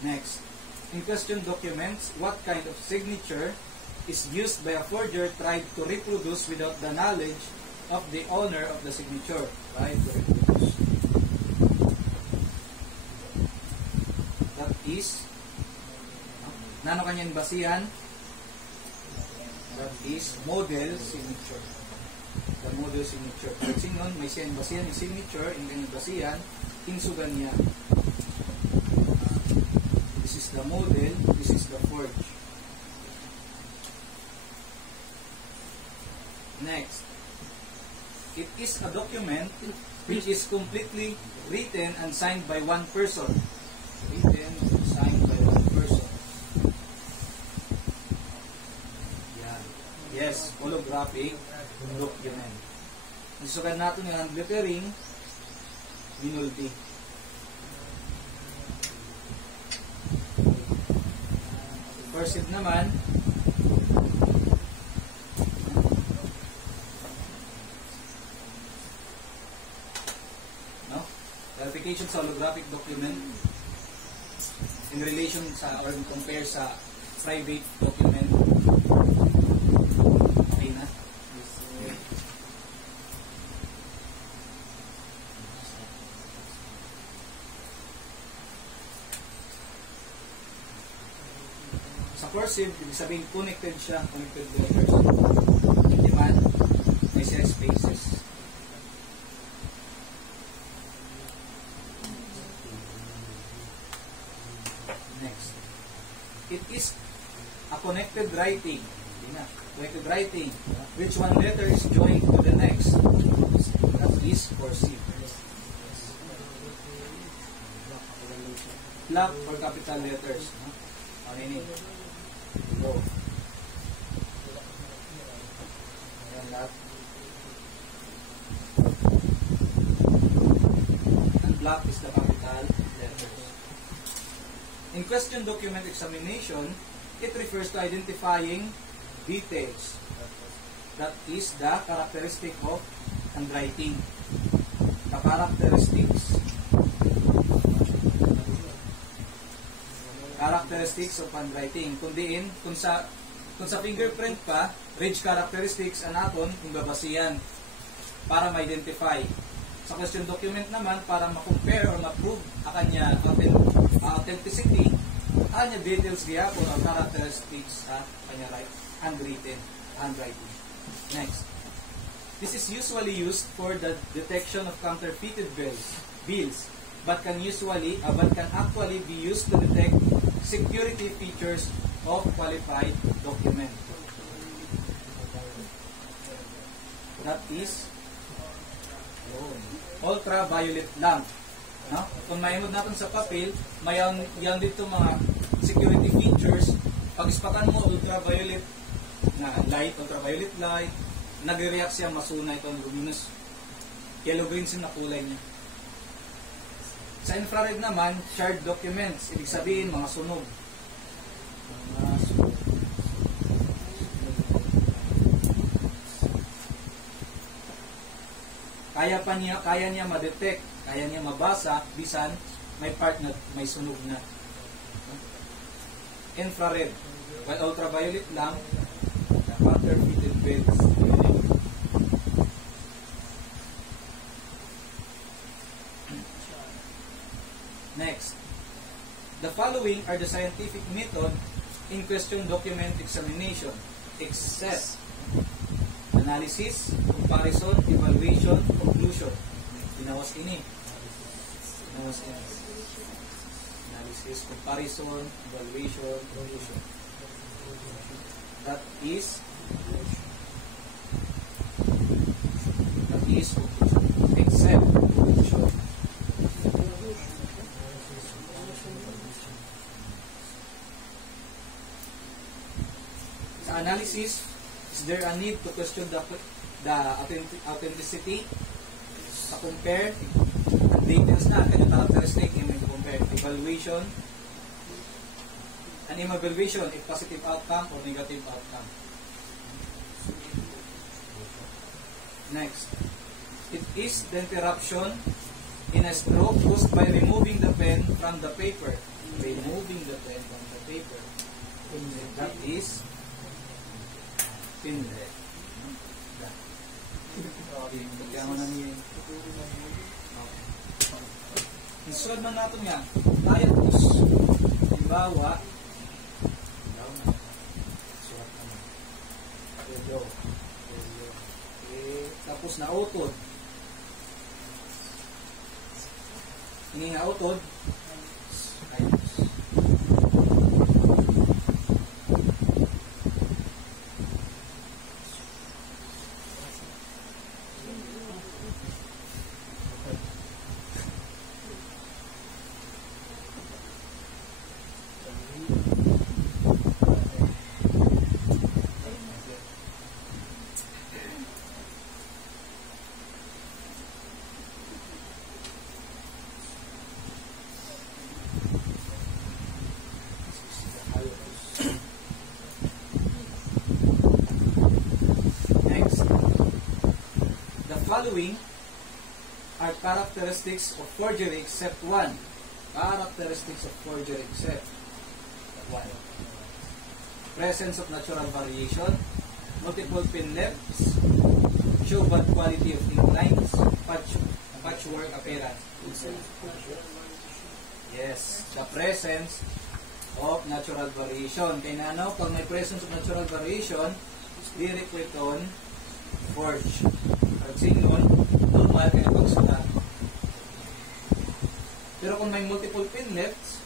next. In question documents, what kind of signature is used by a forger tried to reproduce without the knowledge of the owner of the signature? Tried to reproduce. That is, nano kanyang basihan? That is model signature. The model signature. Kasi nun, may siyang basihan yung signature, yung kanyang basihan, insugan niya. This is the model, this is the forge. Next, it is a document which is completely written and signed by one person. Written and signed by one person. Yan. Yes, holographic document. Isukan natin yung handlettering, binulti. Cursive naman, no? Clarification sa holographic document in relation sa or compare sa private document. Okay na? Okay. Sa cursive, ibig sabihin connected siya, connected letters. Hindi man, may siya spaces. Next. It is a connected writing. Connected writing. Which one letter is joined to the next? That is cursive. Block for capital letters. Ano yun? Go. Ayan lahat. And block is the capital letters. In question document examination, it refers to identifying details. That is the characteristic of handwriting. The characteristics of handwriting. Kung sa fingerprint pa, ridge characteristics anaton kung babasihan para ma-identify. Sa question document naman, para ma-compare or ma-prove ang kanya authenticity, kanya details diya kung ang characteristics sa kanya handwriting. Next. This is usually used for the detection of counterfeited bills, but can actually be used to detect security features of qualified document. That is ultraviolet lamp. No? Kung maimod natin sa papel, may yan dito mga security features. Pag ispakan mo ultraviolet light, nagre-react siya, masuna itong luminous yellow-green na kulay niya. Sa infrared naman, shared documents, ibig sabihin mga sunog. Kaya niya ma-detect, kaya niya mabasa, bisan may part na may sunog na. Infrared. While ultraviolet lang, counterfeited waves. Next. The following are the scientific method in question document examination, except analysis, comparison, evaluation, conclusion. Binawas ini. Analysis, comparison, evaluation, conclusion. That is conclusion. Except conclusion. Sa analysis, is there a need to question the authenticity? Sa compare, details na, kanyang characteristic, yung compare. Evaluation, an evaluation, if positive outcome or negative outcome. Next, it is the interruption in a stroke caused by removing the pen from the paper. Removing the pen from the paper. That is pinhead. Isunod man natin nga, diatus. Halimbawa, tapos na utod. Ini na utod. Following are characteristics of forgery except one. Characteristics of forgery except one. Presence of natural variation, multiple pin lefts, show bad quality of ink lines, patchwork appearance. Yes, the presence of natural variation. Kaya na ano, pag may presence of natural variation, diri po iton forge. Signon, normal kaya pagsulat. Pero kung may multiple pinlets,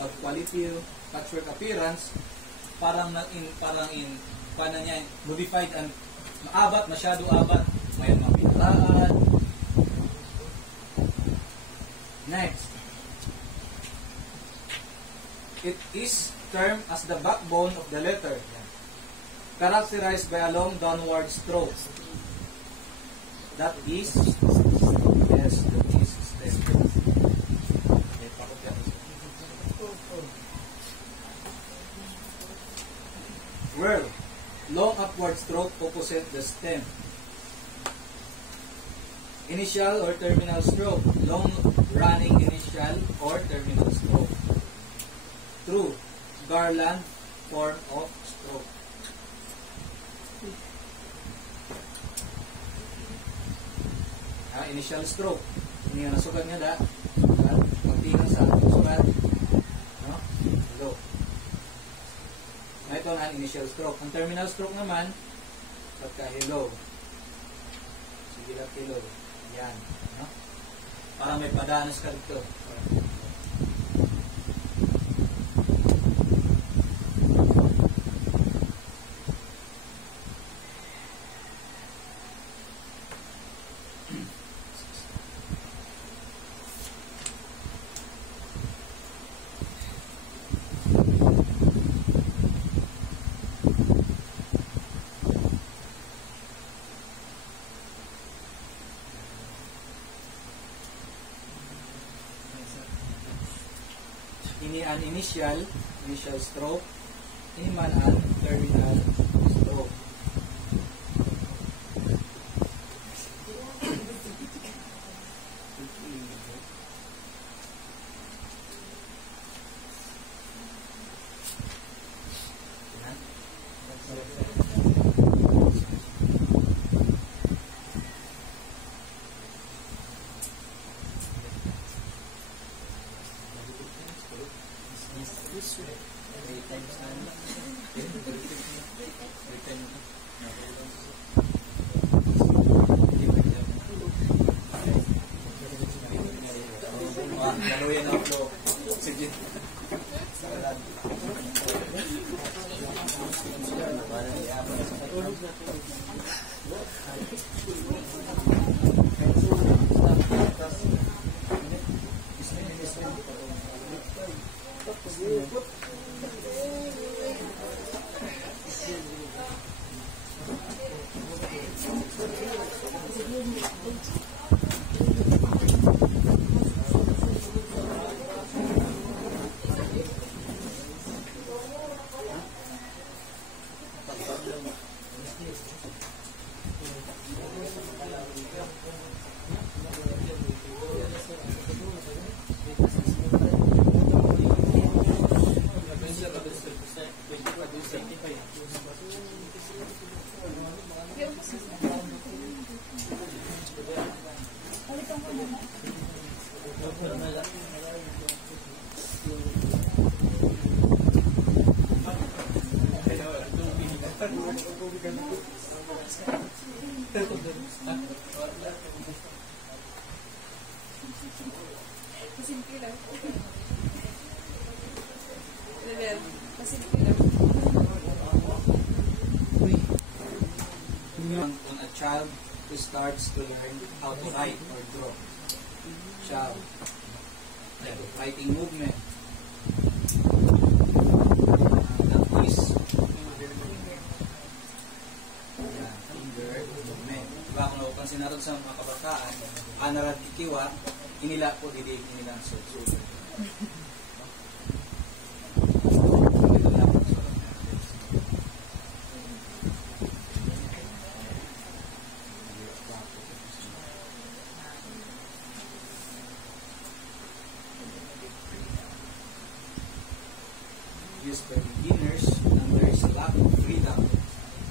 bad quality, patchwork appearance, parang niya, modified and maabat, masyado abat, may mapitaan. Next. It is termed as the backbone of the letter, characterized by a long downward stroke. That is, yes, that is stem. Where long upward stroke opposite the stem. Initial or terminal stroke. Long running initial or terminal stroke. True. Garland form of stroke. Initial stroke. Ini ang nasugat nga da. Pagtingan sa sugat. No? Hello. Ito ang initial stroke. Ang terminal stroke naman, pagka hello. Sige lang hello. Yan. No? Para may padanas ka dito. Ini an initial stroke, ini man an terminal stroke. This way. 3 times na. 3 times na. Lalo yan ang flow. Sige. Pasimple lang. Pasimple lang. When a child starts to learn how to write or draw, child, like writing movement, that is finger movement. Diba kung napansin natin sa mga kabataan, anarad ikiwa, inila po didig inilang susunod. Used by beginners, and there is a lack of freedom,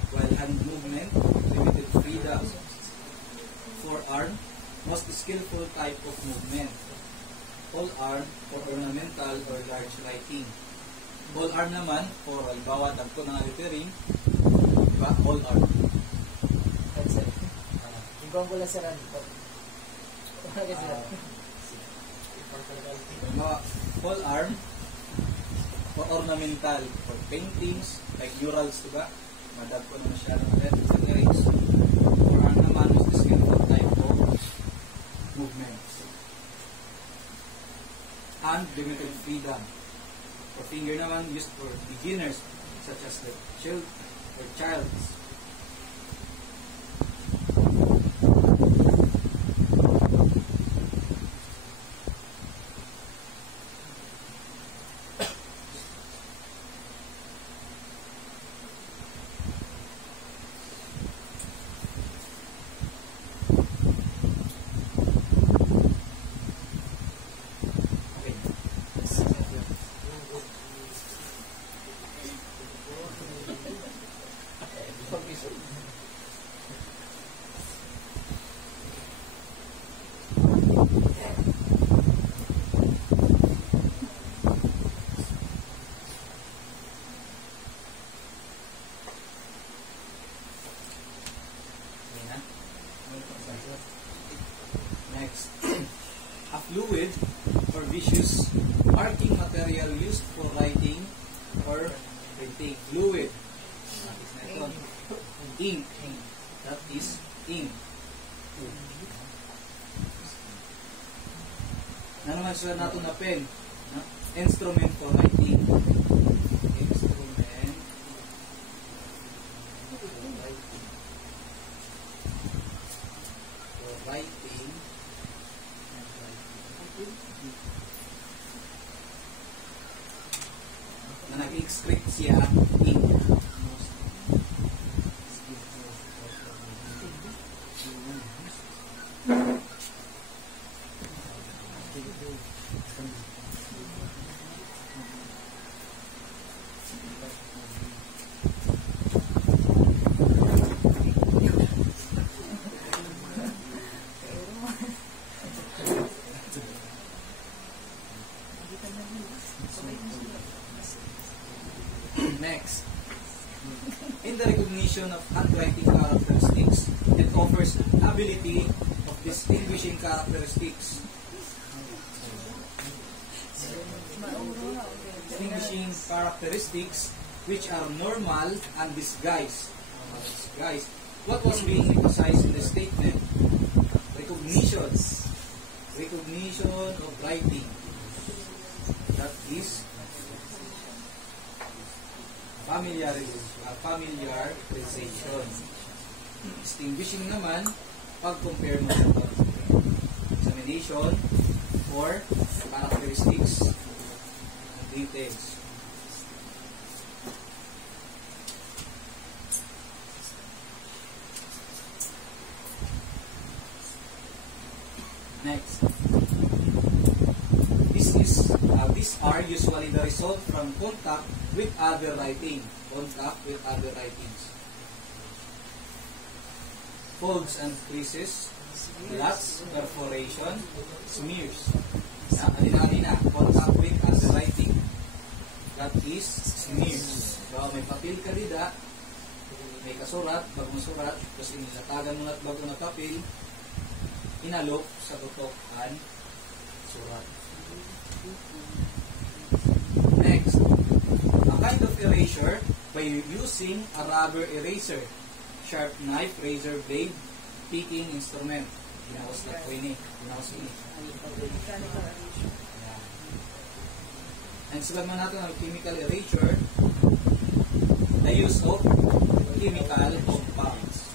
while hand movement, limited freedom. Forearm, most skillful type of movement. All arm for ornamental or large writing. All arm naman, for halimbawa, tagto ng lettering, diba? All arm. That's it. Ibang ko lang sa run. All arm, for ornamental, for paintings, like murals, diba? Madag ko naman siya ng letterings. Forearm naman is the skillful type of movement. Hand, limited freedom. For finger naman, used for beginners, such as the child or child's. Next, a fluid or viscous arcing material used for writing or printing. Fluid. Ink. That is ink. Na naman sila nato na pen. Instrument for writing. Instrument for writing. Na nag-extract siya ink. Next. In the recognition of handwriting characteristics, it offers ability of distinguishing characteristics. Distinguishing characteristics which are normal and disguised. What was being emphasized in the statement? Recognition of writing. That is familiarization. Distinguishing naman, pag-compare mo sa examination or characteristics and details. Next. These are usually the result from contact with other writing. Folds and creases, blots, perforation, smears. Alin-alin na, contact with other writing. That is smears. So, may papel ka dida, may kasurat, bago masurat, tapos inilatagan mo at bago na papel, inalok sa tutok and surat. Next, a kind of erasure by using a rubber eraser, sharp knife, razor blade, picking instrument. Ginawas na po ini. And sabi man natin ang chemical erasure, the use of chemical compounds.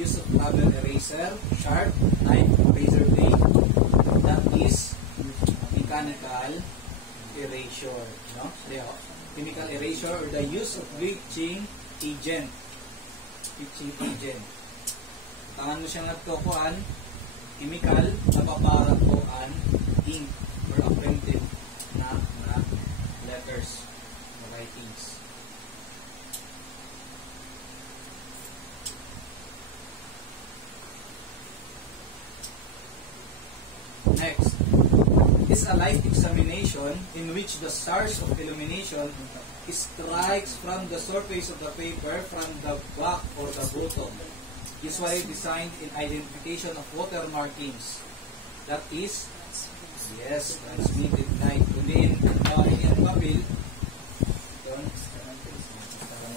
Use of rubber eraser, sharp knife, razor blade. That is mechanical erasure. No? Chemical erasure or the use of bleaching agent. Tangan mo siyang nagtukuan, chemical, napapara ko an ink or a printed na letters or writings. Next is a light examination in which the source of illumination strikes from the surface of the paper from the back or the bottom, usually designed in identification of water markings. That is, yes, transmitted light. Kundi ini ang papel,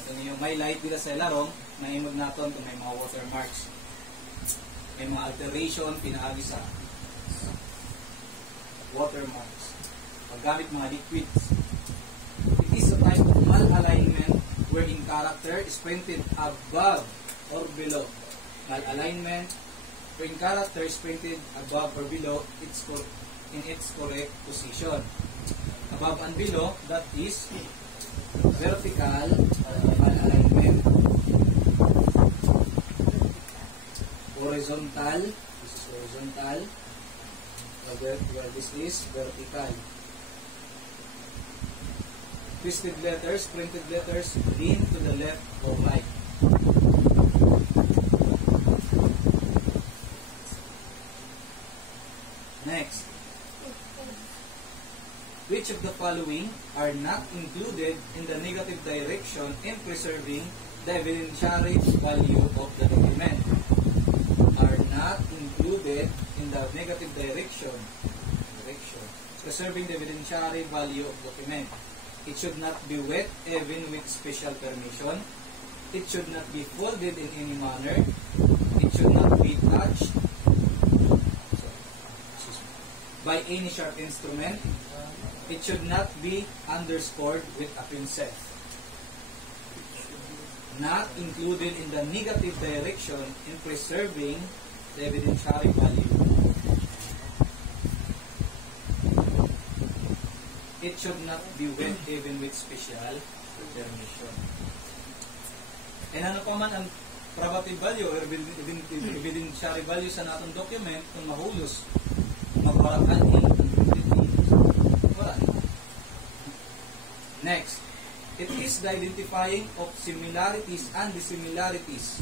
ito yung may light dito sa larong, naimod natin kung may mga watermarks. May mga alteration, pinaagi sa watermarks. Paggamit mga liquids. It is a type of malalignment wherein character is printed above or below. Malalignment wherein character is printed above or below in its correct position. Above and below, that is vertical malalignment. Horizontal, this is horizontal. Where this is vertical. Twisted letters, printed letters, lean to the left or right. Next. Which of the following are not included in the negative direction in preserving the evidentiary value of the document? Are not included in the negative direction, preserving the evidentiary value of document. It should not be wet even with special permission. It should not be folded in any manner. It should not be touched by any sharp instrument. It should not be underscored with a pincet. Not included in the negative direction in preserving the evidentiary value. It should not be wet even with special permission. And ano pa man ang probative value or evidentiary value sa natong document kung mahulos, magwalang ani, wala. Next, it is the identifying of similarities and dissimilarities,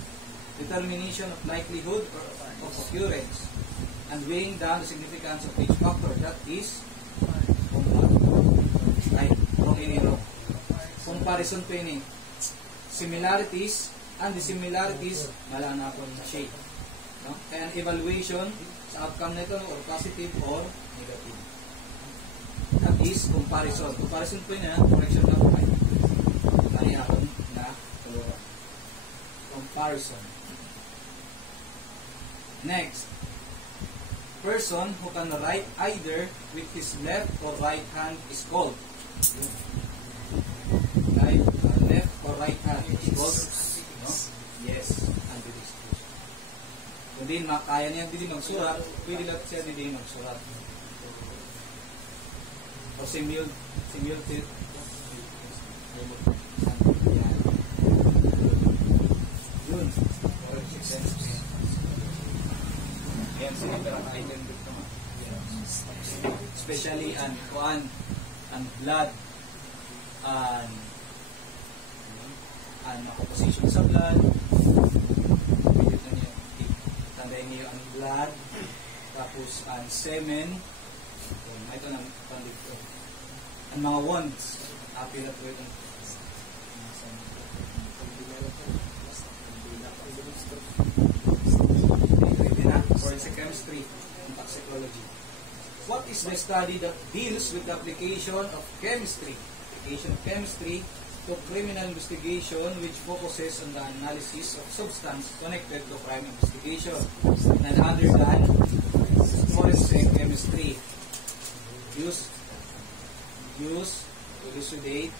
determination of likelihood or of occurrence, and weighing down the significance of each factor. That is comparison training. Similarities and dissimilarities, mala na po na shade. No? Kaya ang evaluation sa outcome nito or positive or negative. That is comparison. Comparison po na correction na po ay mali ako na comparison. Next, person who can write either with his left or right hand is called. Right, left or right hand is called. No? Yes, ambidextrous. Kung din makaya niya hindi magsurat, pwede lang siya hindi magsurat. O simultaneous. Yun. Yan sila ang item dito. Especially ang kuan, ang blood, ang composition sa blood. Tandayin niyo ang blood, tapos ang semen. Ito na dito. Ang mga wounds, apil at ito. Forensic chemistry and toxicology. What is the study that deals with the application of chemistry? Application of chemistry to criminal investigation, which focuses on the analysis of substance connected to crime investigation, none other than forensic chemistry. Elucidate,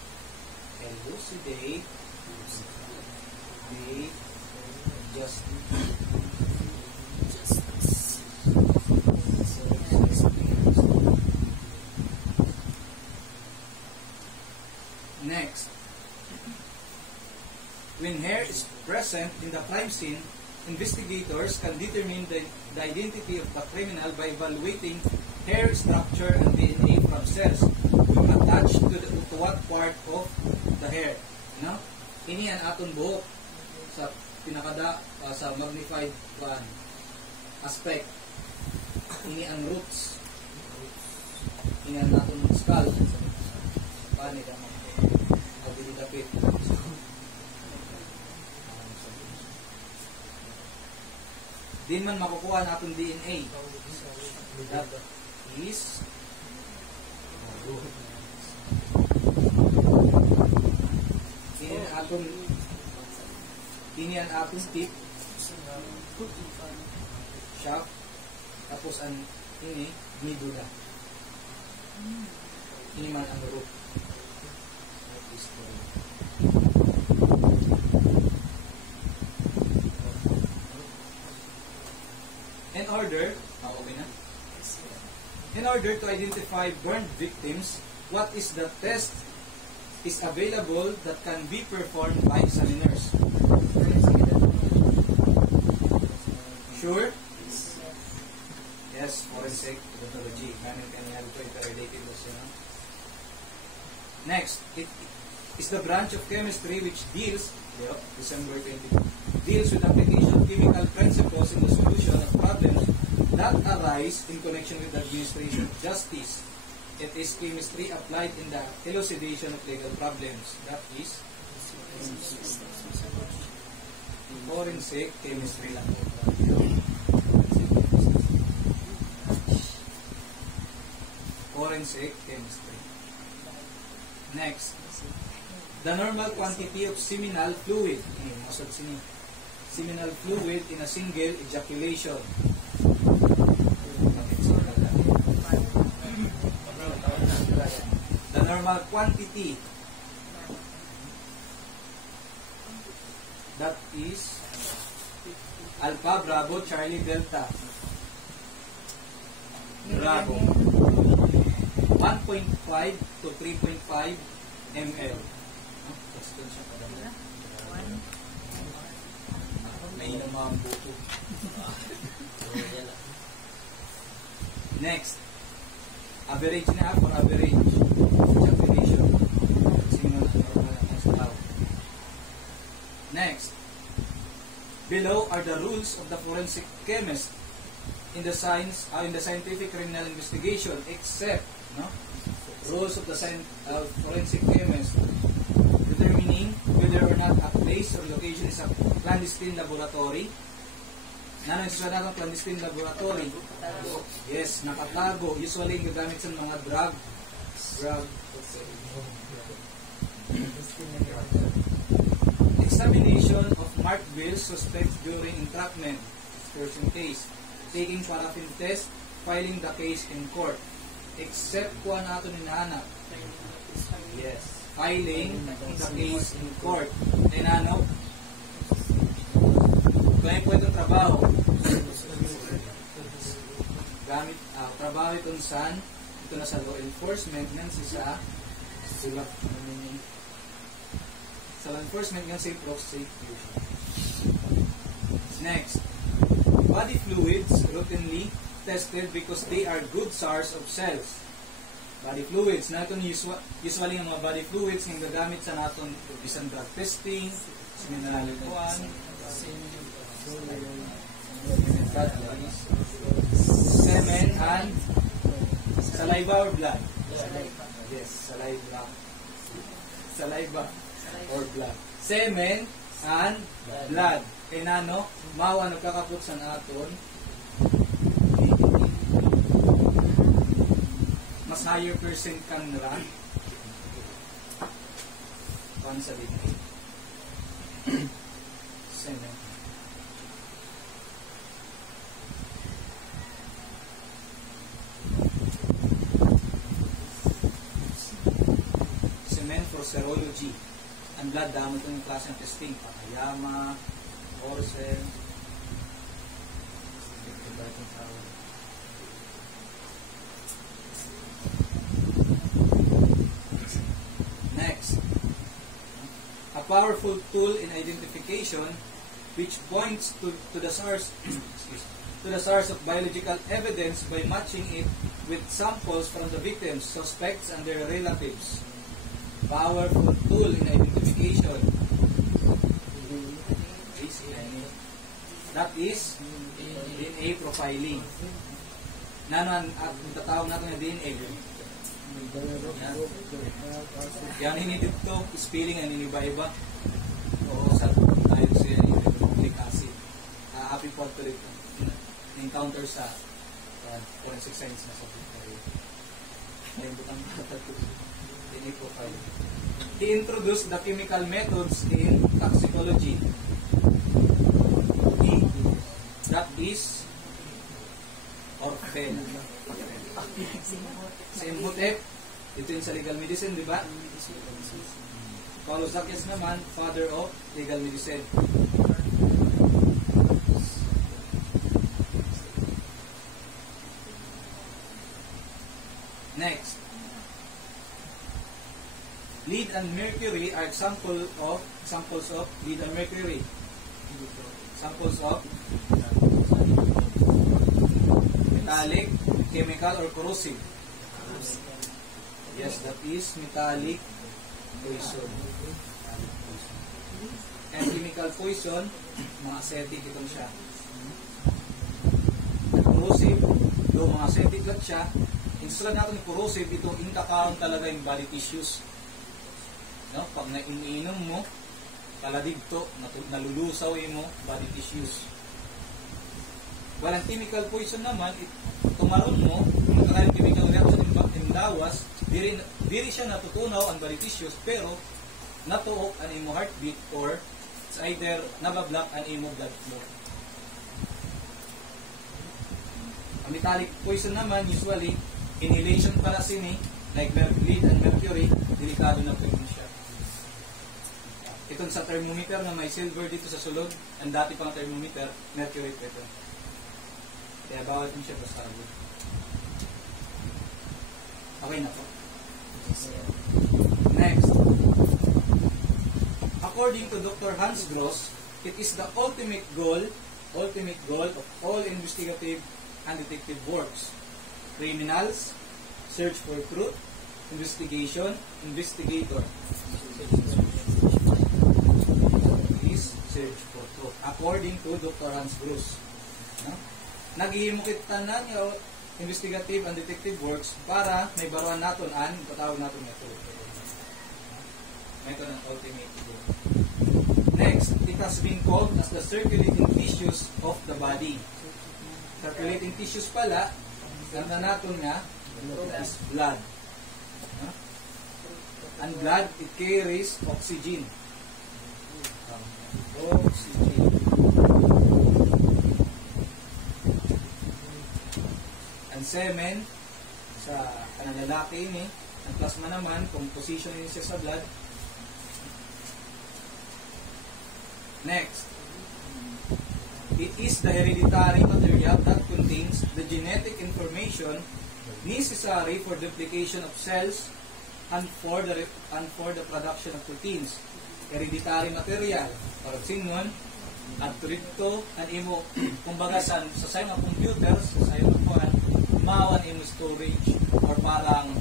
the justice. Next, when hair is present in the crime scene, investigators can determine the identity of the criminal by evaluating hair structure and DNA from cells attached to what part of the hair. No? Ini ang atong buhok sa pinakada sa magnified aspect. Ini ang roots. Ini ang atong skull. Paano ito? Dapit. Din man makukuha natong DNA. That is ini ang atong tip, shaft, tapos ang ini medulla. Ini man ang root. In order to identify burned victims, what is the test is available that can be performed by examiners? Sure? Yes, forensic pathology. Next, it is the branch of chemistry which deals, December 22, deals with application of chemical principles in the solution of problems that arise in connection with the administration of justice. It is chemistry applied in the elucidation of legal problems. That is forensic chemistry lang. Forensic chemistry. Next, the normal quantity of seminal fluid. Seminal fluid in a single ejaculation. The normal quantity, that is Alpha, Bravo, Charlie, Delta. Bravo. 1.5 to 3.5 ml. masama ang buto. Next, average na for average. Ejaculation. Sino na normal ang sa tao. Next, below are the rules of the forensic chemist in the scientific criminal investigation, except rules of the forensic chemist determining whether or not a place or location is a clandestine laboratory. Nano yung susunod natin clandestine laboratory? Yes, nakatago. Usually, gagamit sa mga drug. Examination of marked bills suspects during entrapment. Person case. Taking paraffin test, filing the case in court. Except kuha natin hinahanap. Yes. Filing the case in court. Then ano? Kaya po itong trabaho. Gamit, trabaho itong saan? Ito na sa law enforcement. Yan sa law enforcement yan sa prosecution. Next. Body fluids routinely tested because they are good source of cells. Body fluids. Na itong usually ang mga body fluids yung gagamit sa natin isang drug testing, mineralikuan, semen and saliva or blood. Yes, saliva or blood. Semen and blood. Kaya nano, mawa nagkakapot sa naton mas higher percent kang nila sa DNA. Semen. Semen for serology. Ang blood, damo ito yung klase ng testing. Pakayama, Orsen, next, a powerful tool in identification which points to the source of biological evidence by matching it with samples from the victims, suspects, and their relatives. Powerful tool in identification. That is DNA profiling. Nano ang tatawag natin ng DNA? Yan hinitid to, spelling ang iniba-iba. O sa tayo siya nucleic acid. Happy po tuloy encounter sa forensic science na subject tayo. Ngayon butang bata to DNA profiling. He introduced the chemical methods in toxicology. That is orphan. Sa Imhotep, ito yung sa legal medicine, di ba? Paulo Zacchaeus naman, father of legal medicine. Next. Lead and mercury are samples of lead and mercury. Samples of metallic, chemical, or corrosive. Yes, that is metallic poison. And chemical poison, mga acetic itong siya. Corrosive, do mga acetic lang siya. Instead natin yung corrosive, itong intakaon talaga yung body tissues. No? Pag naiinom mo, paladigto, nalulusaw mo body tissues. Walang chemical poison naman, tumaron mo, magkakaroon chemical reaction in lawas, diri siya natutunaw ang body tissues, pero natuok ang imo heartbeat or it's either nabablock ang imo blood flow. Ang metallic poison naman, usually, inhalation pala sini, like lead and mercury, delikado na po yun siya. Itong sa thermometer na may silver dito sa sulod, ang dati pang thermometer, mercury po ito. Kaya bawal din siya basta. Okay na po. Next. According to Dr. Hans Gross, It is the ultimate goal of all investigative and detective works. Criminals search for truth, investigation, investigator is search for truth. According to Dr. Hans Bruce. No? Naghihimukit tanan yung investigative and detective works para may baruan naton an patawag naton nga truth. May ito ng ultimate goal. Next, it has been called as the circulating tissues of the body. Circulating tissues pala, ganda natin nga, is blood. And blood, it carries oxygen. Oxygen. And semen, sa kanang lalaki ini, ang plasma naman, kung position niya siya sa blood. Next, it is the hereditary material that contains the genetic information necessary for duplication of cells and for the production of proteins. Hereditary material, para singon, at dito, ang imo, kumbaga sa sayo ng computer, sa sayo ng kuhan, mawan imo storage or parang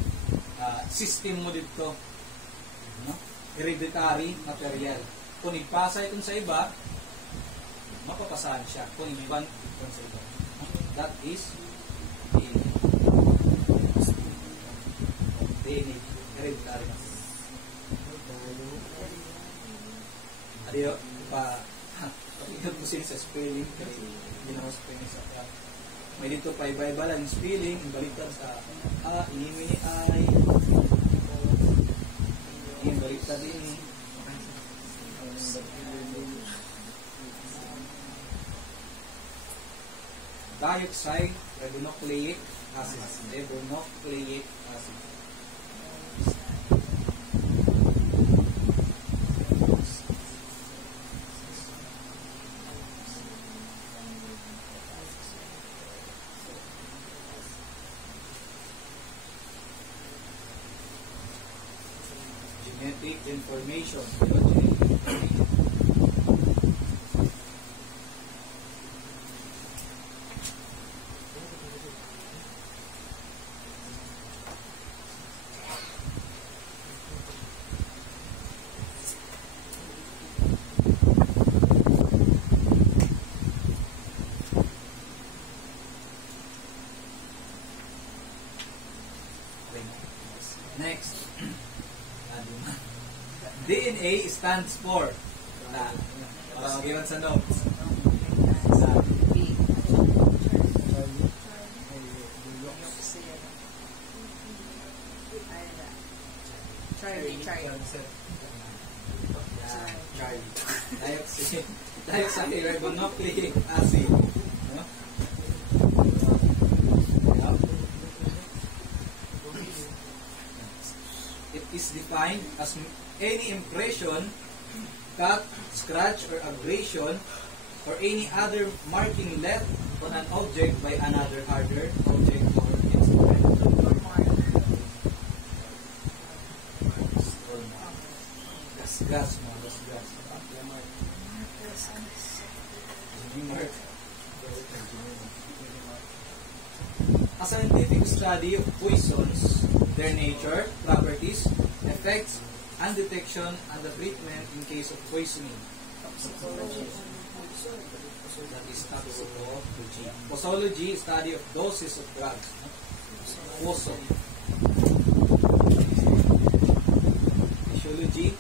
system mo dito. No? Hereditary material. Kung ipasa ito sa iba, mapapasahan siya. Kung iban ito sa iba. That is DNA. Hereditary. Adiyo, pakikot mo siya sa spelling. Kasi hindi na spelling sa may dito pa iba-iba lang yung spelling. Baliktad sa ini ay yung baliktad din. Dec.CLE acid. Dec.CLE acid. Genetic information. Next, DNA stands for para mag-iwan sa notes. Charlie. Dec.CLE acid. It is defined as any impression, cut, scratch, or abrasion, or any other marking left on an object by another harder object or instrument. Gas. A scientific study of poisons, their nature, properties, effects, and detection and the treatment in case of poisoning. That is toxicology. Posology, study of doses of drugs. Poso. Physiology,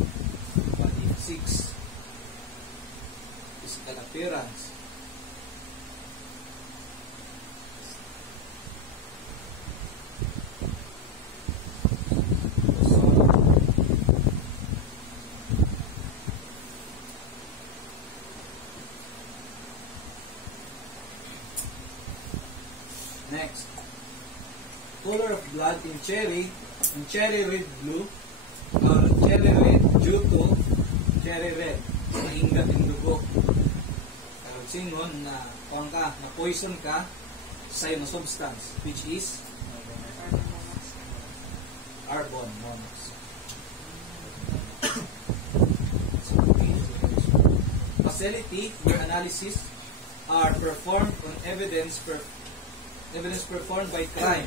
body physics. Physical appearance. Next, color of blood in cherry red blue, or cherry red due to cherry red, mahingat yung dugo. Karag singon na kung ka, na poison ka sa na substance, which is carbon monoxide. A facility where analysis are performed on evidence performed by crime.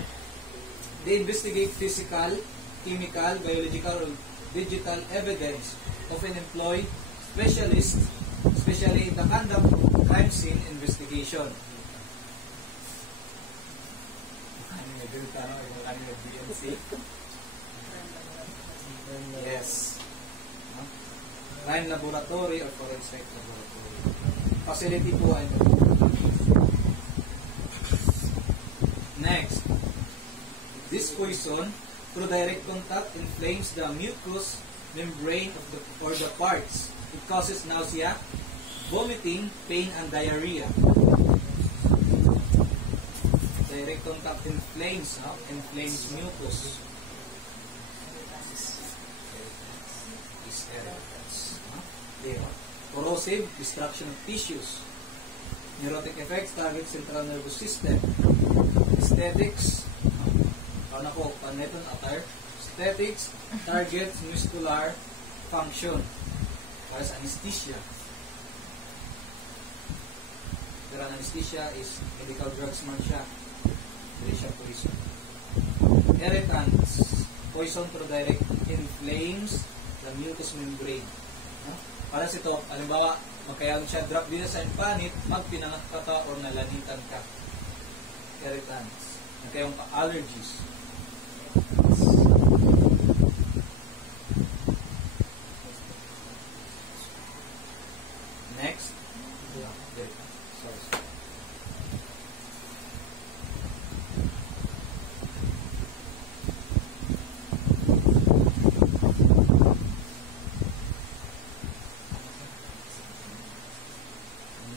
They investigate physical, chemical, biological, or digital evidence. Often employ specialists, especially in the conduct of crime scene investigation. Yes. Crime laboratory or forensic laboratory. Facility po ay next. This poison, through direct contact, inflames the mucous membrane of the parts. It causes nausea, vomiting, pain, and diarrhea. Direct contact inflames mucus. Corrosive, destruction of tissues. Neurotic effects, target central nervous system. Aesthetics, aesthetics, targets muscular function. Whereas anesthesia. Pero anesthesia is medical drugs man siya. Hindi siya poison. Irritants, poison through direct inflames the mucous membrane. Para sa ito, halimbawa, magkayang siya drop din sa panit, magpinangat ka o nalanitan ka. Irritants. Magkayang allergies. Next.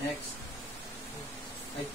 Next. Ay,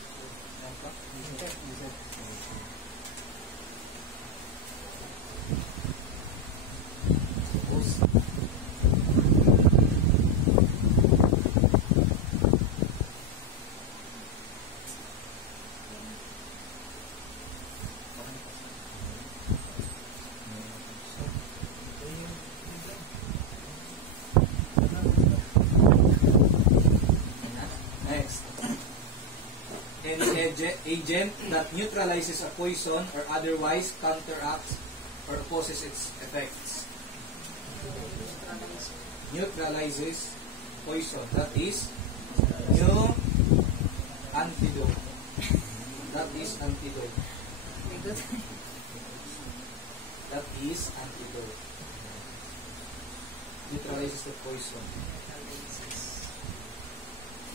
agent that neutralizes a poison or otherwise counteracts or opposes its effects. Neutralizes poison. That is new antidote. That is antidote. That is antidote. Neutralizes the poison.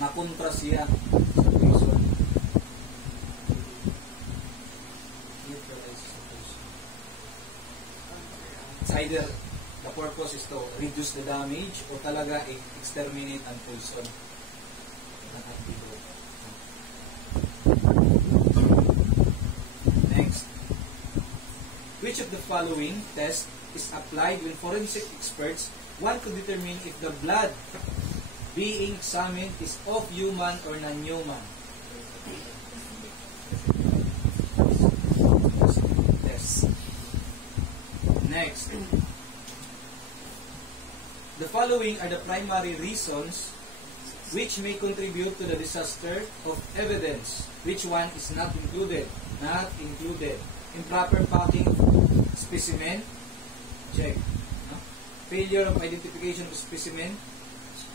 Nakontra siya sa poison. It's either the purpose is to reduce the damage o talaga exterminate ang poison. Next. Which of the following test is applied when forensic experts want to determine if the blood being examined is of human or non-human? Next. The following are the primary reasons which may contribute to the disaster of evidence. Which one is not included? Not included. Improper packing specimen. Check. Failure of identification of specimen.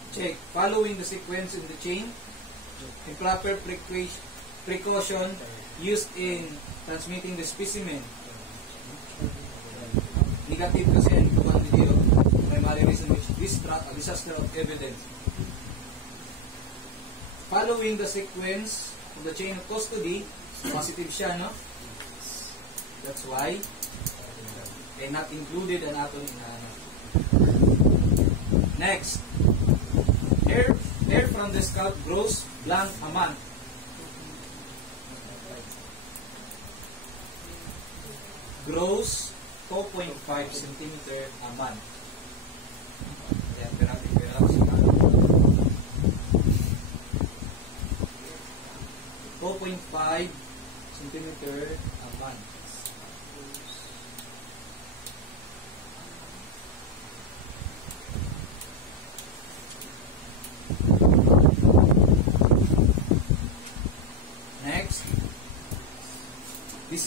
Check. Following the sequence in the chain. Improper precaution used in transmitting the specimen. Negative kasi ang ikuman dito, primary reason which distract a disaster of evidence. Following the sequence of the chain of custody, positive siya, no? That's why not included an atom in Next. Hair from the scalp grows blank a month. Grows 2.5 cm a month. Ayan, pera ko siya. 2.5 cm a month.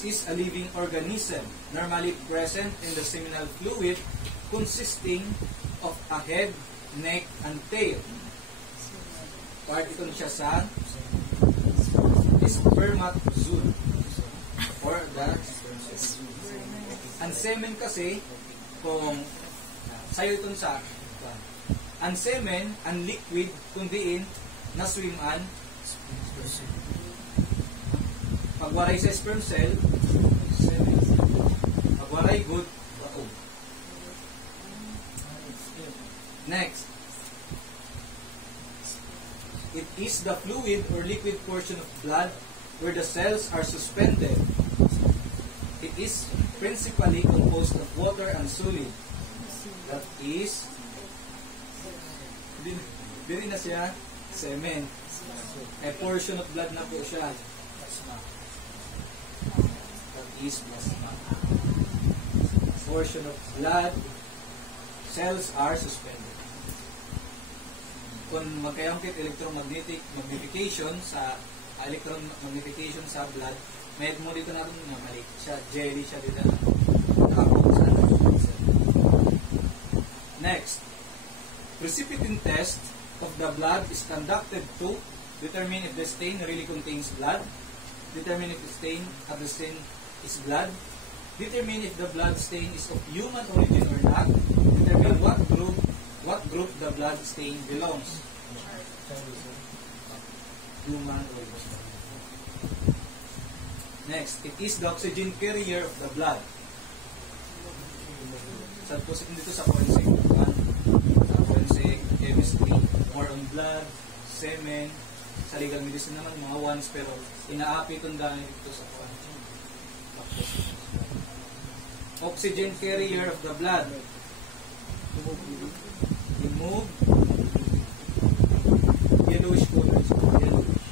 This is a living organism, normally present in the seminal fluid, consisting of a head, neck, and tail. Part ito siya sa spermatozoon or the ang semen kasi kung sayo itong sa ang semen, ang liquid kung diin na swim an pagwaray sa sperm cell semen, pagwaray good bato. Next, it is the fluid or liquid portion of blood where the cells are suspended. It is principally composed of water and solid. That is, dili na siya semen. A portion of blood na po siya. That is plasma. Portion of blood, cells are suspended. Kung magkayangkit electromagnetic magnification sa blood, may mo dito natin na mali siya, jelly siya dito na nakapag sa next, precipitin test of the blood is conducted to determine if the stain really contains blood, determine if the stain is blood, determine if the blood stain is of human origin or not, determine what group the blood stain belongs. Human origin. Next, it is the oxygen carrier of the blood. Sa dito sa forensic, forensic chemistry, more on blood, semen, sa legal medicine naman mga ones, pero inaapi itong dahil dito sa forensic. Oxygen carrier of the blood. Remove yellowish color. Yellowish.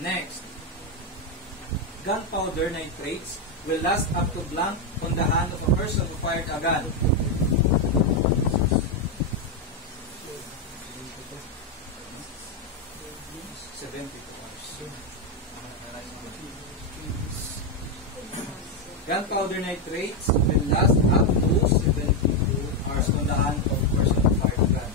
Next, gunpowder nitrates will last up to blank on the hand of a person who fired a gun. Gunpowder nitrates will last up to 72 hours on the hand of a person who fired a gun.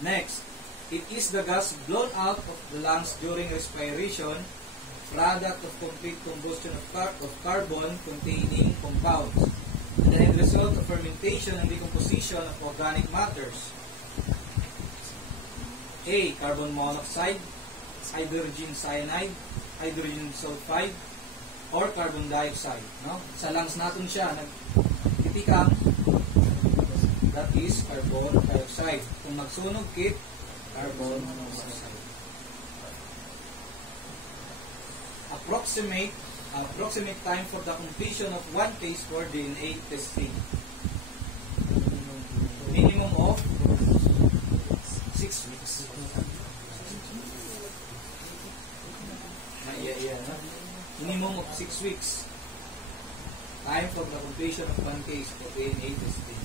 Next, it is the gas blown out of the lungs during respiration, product of complete combustion of carbon-containing compounds, and the end result of fermentation and decomposition of organic matters. A. Carbon monoxide, hydrogen cyanide, hydrogen sulfide, or carbon dioxide. No? Sa lungs natin siya, nagtitikang, that is carbon dioxide. Kung magsunog kit, carbon monoxide. Approximate time for the completion of one case for DNA testing. Minimum of 6 weeks. Minimum of 6 weeks. Time for the completion of one case for DNA testing.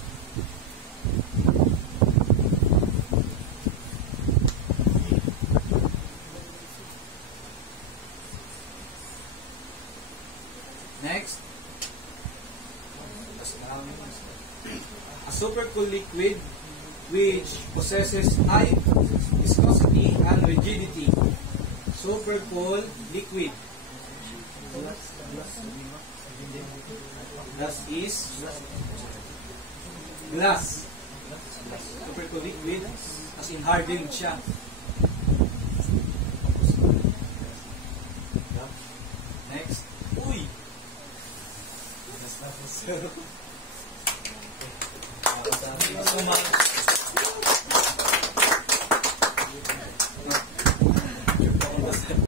Next, a super cool liquid which possesses high viscosity and rigidity. Super cool liquid. That is glass. Super cool liquid as in hardened siya. Next. Uy! So much.